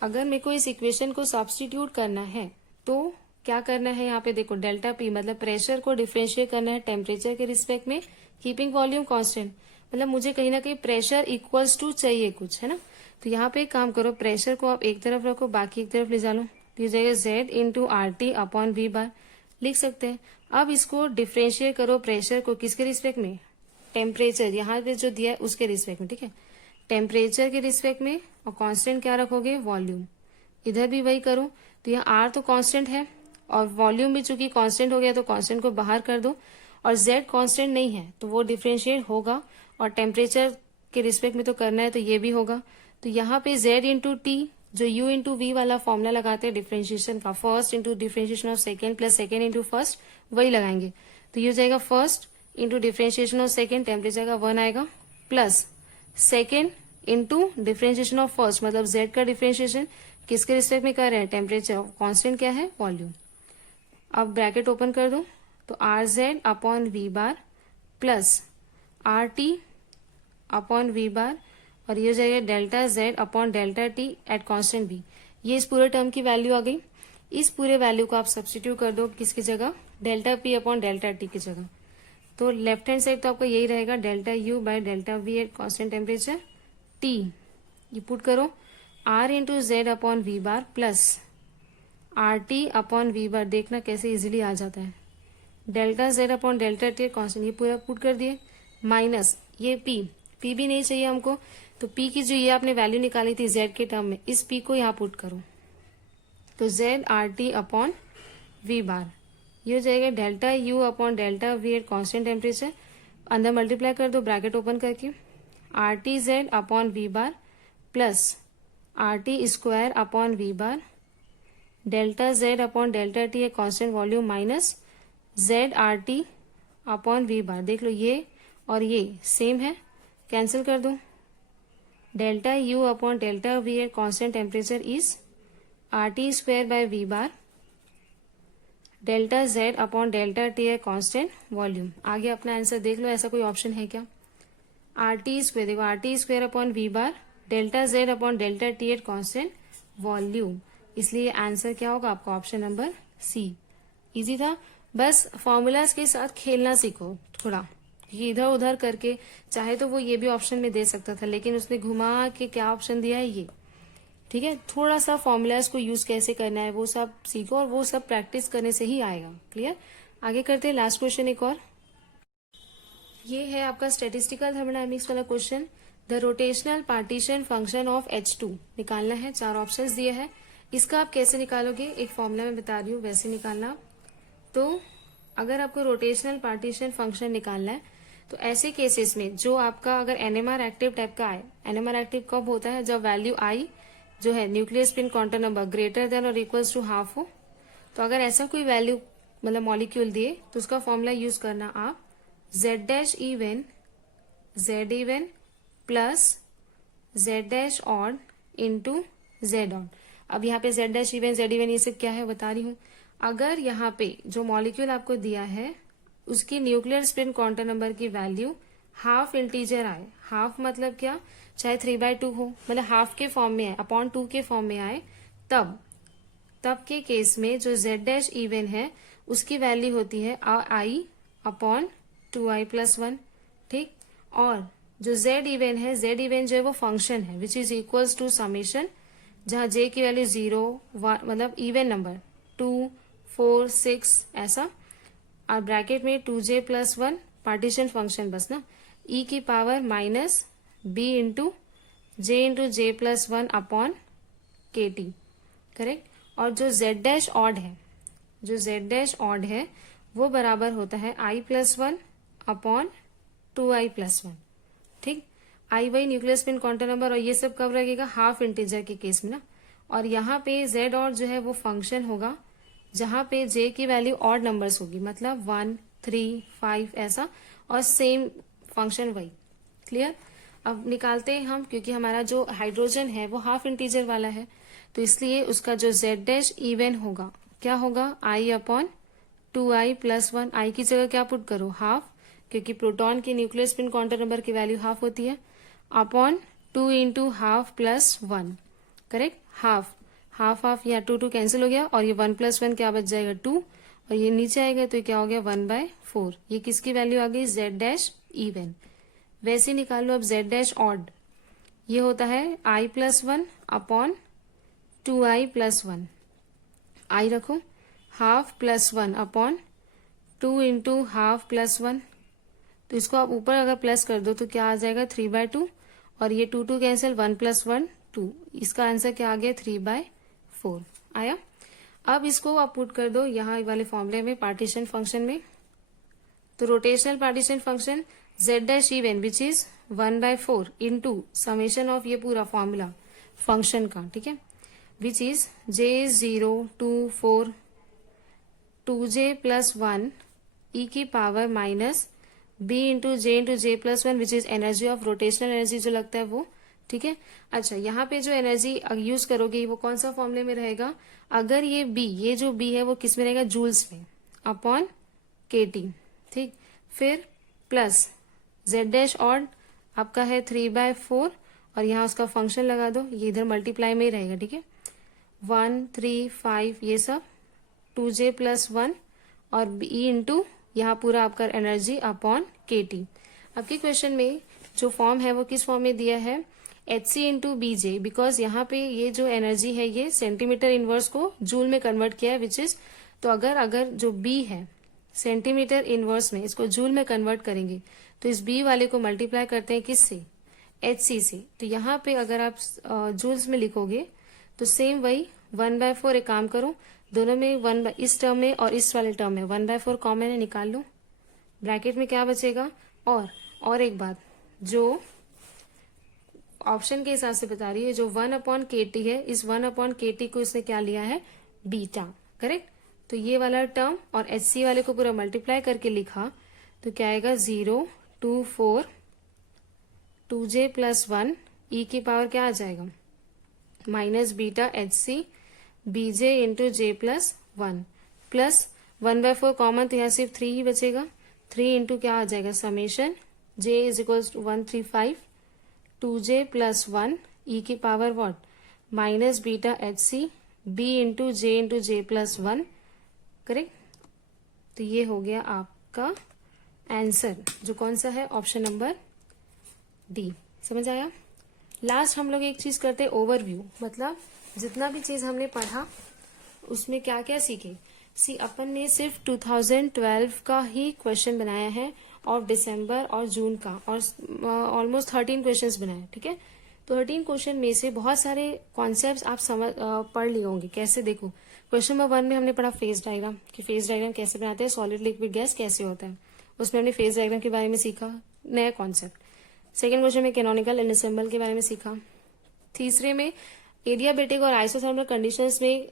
अगर मेरे को इस इक्वेशन को सब्स्टिट्यूट करना है तो क्या करना है, यहाँ पे देखो डेल्टा पी मतलब प्रेशर को डिफरेंशिएट करना है टेम्परेचर के रिस्पेक्ट में, कीपिंग वॉल्यूम कांस्टेंट, मतलब मुझे कहीं ना कहीं प्रेशर इक्वल्स टू चाहिए कुछ, है ना। तो यहाँ पे एक काम करो, प्रेशर को आप एक तरफ रखो, बाकी एक तरफ ले जा लो, तो ये जाएगा z into R T upon V bar, लिख सकते हैं। अब इसको डिफरेंशिएट करो प्रेशर को किसके रिस्पेक्ट में, टेम्परेचर, यहाँ पे जो दिया है उसके रिस्पेक्ट में, ठीक है, टेम्परेचर के रिस्पेक्ट में, और कांस्टेंट क्या रखोगे, वॉल्यूम। इधर भी वही करो, तो यहाँ आर तो कांस्टेंट है और वॉल्यूम भी चूंकि कांस्टेंट हो गया तो कांस्टेंट को बाहर कर दो, और जेड कांस्टेंट नहीं है तो वो डिफरेंशिएट होगा, और टेम्परेचर के रिस्पेक्ट में तो करना है तो ये भी होगा। तो यहाँ पे जेड इंटू टी, जो यू इंटू वी वाला फॉर्मूला लगाते हैं डिफरेंशिएशन का, first into differentiation of second plus second into first, वही लगाएंगे। तो ये हो जाएगा first into differentiation of second, temperature का 1 आएगा, plus second into differentiation of first, मतलब जेड का डिफरेंशिएशन किसके रिस्पेक्ट में कर रहे हैं, टेम्परेचर, कांस्टेंट क्या है, वॉल्यूम। अब ब्रैकेट ओपन कर दो, तो R Z upon V bar plus R T upon V bar, और ये हो जाएगा delta Z upon delta T at constant B. ये इस पूरे टर्म की वैल्यू आ गई। इस पूरे वैल्यू को आप सब्स्टिट्यूट कर दो किसकी जगह, delta P upon delta T की जगह। तो लेफ्ट हैंड साइड तो आपका यही रहेगा, delta U by delta V at constant temperature T, ये पुट करो, R into Z upon V bar plus R T upon V bar, देखना कैसे इजीली आ जाता है, delta Z upon delta T constant, ये पूरा पुट कर दिए, माइनस ये पी भी नहीं चाहिए हमको, तो पी की जो ये आपने वैल्यू निकाली थी जेड के टर्म में, इस पी को यहाँ पुट करो, तो Z R T upon V bar, ये हो जाएगा delta U upon delta V at constant temperature, अंदर मल्टीप्लाई कर दो ब्रैकेट ओपन करके, R T Z upon V bar plus R T square upon V bar, delta Z upon delta T constant volume minus Z R T upon V bar. देख लो ये और ये same है, cancel कर दो, delta U upon delta V at constant temperature is R T square by V bar, delta Z upon delta T है constant volume. आगे अपना आंसर देख लो, ऐसा कोई ऑप्शन है क्या, आर टी स्क्वायर, देखो R T square upon V bar delta Z upon delta T at constant volume, इसलिए आंसर क्या होगा आपका ऑप्शन नंबर सी। इजी था, बस फॉर्मूलाज के साथ खेलना सीखो थोड़ा, ये इधर उधर करके, चाहे तो वो ये भी ऑप्शन में दे सकता था लेकिन उसने घुमा के क्या ऑप्शन दिया है ये, ठीक है। थोड़ा सा फॉर्मूलाज को यूज कैसे करना है वो सब सीखो और वो सब प्रैक्टिस करने से ही आएगा। क्लियर, आगे करते हैं लास्ट क्वेश्चन एक और। ये है आपका स्टैटिस्टिकल थर्मोडायनेमिक्स वाला question. The rotational partition function of H2 निकालना है, 4 ऑप्शंस दिए हैं। इसका आप कैसे निकालोगे, एक फॉर्मूला में बता रही हूँ वैसे निकालना। तो अगर आपको रोटेशनल पार्टीशन फंक्शन निकालना है तो ऐसे केसेस में जो आपका अगर एनएमआर एक्टिव टाइप का आए, एनएमआर एक्टिव कब होता है, जब वैल्यू आई जो है nuclear spin quantum number greater than और इक्वल्स टू हाफ हो। तो अगर ऐसा कोई वैल्यू मतलब मॉलिक्यूल दिए तो उसका फॉर्मूला यूज करना आप Z dash even Z even plus Z dash odd into Z odd. अब यहाँ पे Z dash even Z even ये सब क्या है बता रही हूँ। अगर यहाँ पे जो मॉलिक्यूल आपको दिया है उसकी न्यूक्लियर स्पिन क्वांटम नंबर की वैल्यू हाफ इंटीजर आए, हाफ मतलब क्या, चाहे 3/2 हो, मतलब हाफ के फॉर्म में आए, अपॉन 2 के फॉर्म में आए, तब के केस में जो जेड डैश इवन है उसकी वैल्यू होती है आई अपॉन 2i प्लस 1, ठीक। और जो जेड इवन है, जेड इवन जो है वो फंक्शन है which is equals to summation, जहां जे की वैल्यू 0 1 मतलब इवन नंबर 2 4 6 ऐसा, और ब्रैकेट में 2j प्लस 1 पार्टीशन फंक्शन बस ना, e की power minus b into J plus 1 upon के टी, करेक्ट। और जो z डैश ऑड है, जो z डैश ऑड है वो बराबर होता है i plus 1 upon 2i plus 1, ठीक। आई वही न्यूक्लियर स्पिन क्वांटम नंबर, और ये सब कब लगेगा, हाफ इंटीजर के केस में ना। और यहाँ पे z ऑड जो है वो फंक्शन होगा जहां पे j की वैल्यू ऑड नंबर्स होगी, मतलब 1 3 5 ऐसा, और सेम फंक्शन वही। क्लियर, अब निकालते हैं हम, क्योंकि हमारा जो हाइड्रोजन है वो हाफ इंटीजर वाला है तो इसलिए उसका जो z डैश इवन होगा क्या होगा, i upon 2i plus 1, i की जगह क्या पुट करो हाफ, क्योंकि प्रोटॉन की न्यूक्लियर स्पिन क्वांटम नंबर की वैल्यू हाफ होती है, upon 2 into half plus 1, correct. Half half half या 2 कैंसिल हो गया, और ये 1 प्लस 1 क्या बच जाएगा 2, और ये नीचे आएगा तो क्या हो गया 1/4। ये किसकी वैल्यू आ गई, जेड डैश इवन। वैसे निकाल लो अब जेड डैश ऑड, ये होता है i plus 1 upon 2i plus 1, आई रखो, half plus 1 upon 2 into half plus 1, तो इसको आप ऊपर अगर प्लस कर दो तो क्या आ जाएगा 3/2, और ये 2 कैंसिल, 1 प्लस 1 2, इसका आंसर क्या आ गया 3/4 आया। अब इसको आप पुट कर दो यहाँ वाले फॉर्मूले में, पार्टीशन फंक्शन में। तो rotational partition function Z dash even which is 1/4 into summation of ये पूरा फॉर्मूला फंक्शन का, ठीक है, which is j 0 2 4 2j plus 1 e की power minus b into J plus 1 which is energy of rotational energy जो लगता है वो, ठीक है। अच्छा, यहाँ पे जो एनर्जी यूज करोगे वो कौन सा फॉर्मूले में रहेगा, अगर ये b, ये जो b है वो किस में रहेगा, जूल्स में, अपॉन के टी, ठीक। फिर प्लस जेड डैश ऑड आपका है 3/4, और यहाँ उसका फंक्शन लगा दो, ये इधर मल्टीप्लाई में ही रहेगा, ठीक है, 1 3 5 ये सब 2j प्लस 1 और e इंटू यहाँ पूरा आपका एनर्जी अपॉन के टी। आपके क्वेश्चन में जो फॉर्म है वो किस फॉर्म में दिया है, HC इंटू BJ, बिकॉज यहाँ पे ये जो एनर्जी है ये सेंटीमीटर इनवर्स को जूल में कन्वर्ट किया है, विच इज, तो अगर जो B है सेंटीमीटर इनवर्स में इसको जूल में कन्वर्ट करेंगे तो इस B वाले को मल्टीप्लाई करते हैं किससे, HC से। तो यहाँ पे अगर आप जूल्स में लिखोगे तो सेम वही 1/4, एक काम करो दोनों में 1 इस टर्म में और इस वाले टर्म में 1/4 कॉमन है, निकाल लो, ब्रैकेट में क्या बचेगा। और एक बात, जो ऑप्शन के हिसाब से बता रही है, जो 1/KT है, इस 1/KT को इसने क्या लिया है, बीटा, करेक्ट। तो ये वाला टर्म और HC वाले को पूरा मल्टीप्लाई करके लिखा तो क्या आएगा 0 2 4 2j प्लस 1 e की पावर क्या आ जाएगा minus beta HC BJ into J plus 1 plus 1/4 common, तो यहाँ सिर्फ 3 ही बचेगा, 3 इंटू क्या आ जाएगा summation j is equals to 135 2j plus 1 E की power what minus beta H C B into J plus 1, correct. तो ये हो गया आपका आंसर, जो कौन सा है, ऑप्शन नंबर डी। समझ आया। लास्ट हम लोग एक चीज करते हैं, ओवरव्यू, मतलब जितना भी चीज हमने पढ़ा उसमें क्या क्या सीखे। अपन ने सिर्फ 2012 का ही क्वेश्चन बनाया है और दिसंबर और जून का, और ऑलमोस्ट 13 क्वेश्चंस बनाए, ठीक है। तो 13 क्वेश्चन में से बहुत सारे कॉन्सेप्ट्स आप पढ़ लिए होंगे। कैसे, देखो क्वेश्चन नंबर 1 में हमने पढ़ा फेज डायग्राम, कि फेज डायग्राम कैसे बनाते हैं, सॉलिड लिक्विड गैस कैसे होता है, उसमें हमने फेज डायग्राम के बारे में सीखा, नया कॉन्सेप्ट। सेकेंड क्वेश्चन में कैनोनिकल एंड एंसेंबल के बारे में सीखा। तीसरे में एडियाबेटिक और आइसोथर्मल कंडीशंस में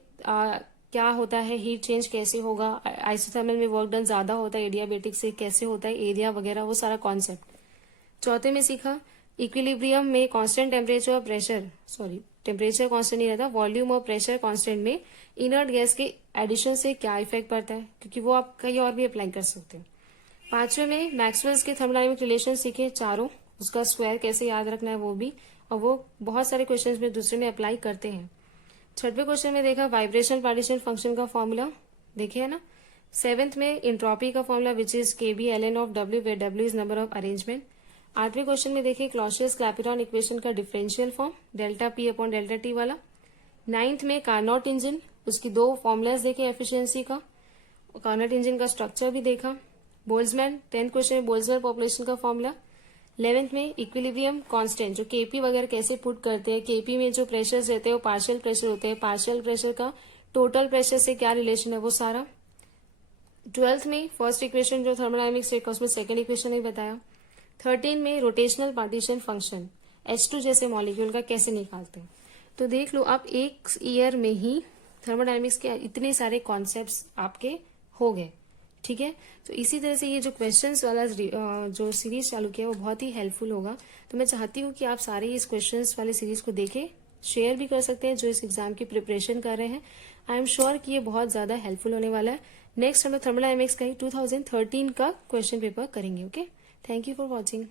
क्या होता है, हीट चेंज कैसे होगा, आइसोथर्मल में वर्क डन ज्यादा होता है एडियाबेटिक से, कैसे होता है एरिया वगैरह, वो सारा कॉन्सेप्ट। चौथे में सीखा इक्विलिब्रियम में कांस्टेंट टेम्परेचर और प्रेशर, टेम्परेचर कांस्टेंट नहीं रहता, वॉल्यूम और प्रेशर कांस्टेंट में इनर्ट गैस के एडिशन से क्या इफेक्ट पड़ता है, क्योंकि वो आप कहीं और भी अप्लाई कर सकते हो। पांचवे में मैक्सवेल्स के थर्मोडायनामिक रिलेशन सीखे चारों, उसका स्क्वायर कैसे याद रखना है वो भी, और वो बहुत सारे क्वेश्चंस में दूसरे में अप्लाई करते हैं। छठवें क्वेश्चन में देखा वाइब्रेशन पार्टीशन फंक्शन का फॉर्मूला, देखे है ना। सेवेंथ में इंट्रोपी का formula which is KB LN of W, where W is number of arrangement. आठवें क्वेश्चन में देखे क्लॉसियस क्लैपिरॉन इक्वेशन का differential form, delta P upon delta T वाला। नाइन्थ में कार्नोट इंजन, उसकी 2 फॉर्मुलाज देखे एफिशिएंसी का, कार्नोट इंजन का स्ट्रक्चर भी देखा। बोल्ट्जमैन, 10th क्वेश्चन में बोल्ट्जमैन पॉपुलेशन का फॉर्मूला। 11th में इक्विलिब्रियम कांस्टेंट, जो केपी वगैरह कैसे पुट करते हैं, केपी में जो प्रेशर्स रहते हैं वो पार्शियल प्रेशर होते हैं, पार्शियल प्रेशर का टोटल प्रेशर से क्या रिलेशन है, वो सारा। 12th में फर्स्ट इक्वेशन जो थर्मोडायनामिक्स उसमें सेकंड इक्वेशन ही बताया। 13 में रोटेशनल पार्टीशन फंक्शन H2 जैसे मॉलिक्यूल का कैसे निकालते हैं। तो देख लो आप एक ईयर में ही थर्मोडायनामिक्स के इतने सारे कॉन्सेप्ट्स आपके हो गए, ठीक है। तो इसी तरह से ये जो क्वेश्चंस वाला जो सीरीज चालू किया वो बहुत ही हेल्पफुल होगा। तो मैं चाहती हूँ कि आप सारे इस क्वेश्चंस वाले सीरीज को देखें, शेयर भी कर सकते हैं जो इस एग्जाम की प्रिपरेशन कर रहे हैं। आई एम श्योर कि ये बहुत ज्यादा हेल्पफुल होने वाला है। नेक्स्ट हम लोग थर्मोडायनामिक्स का ही 2013 का क्वेश्चन पेपर करेंगे। Okay, thank you for watching.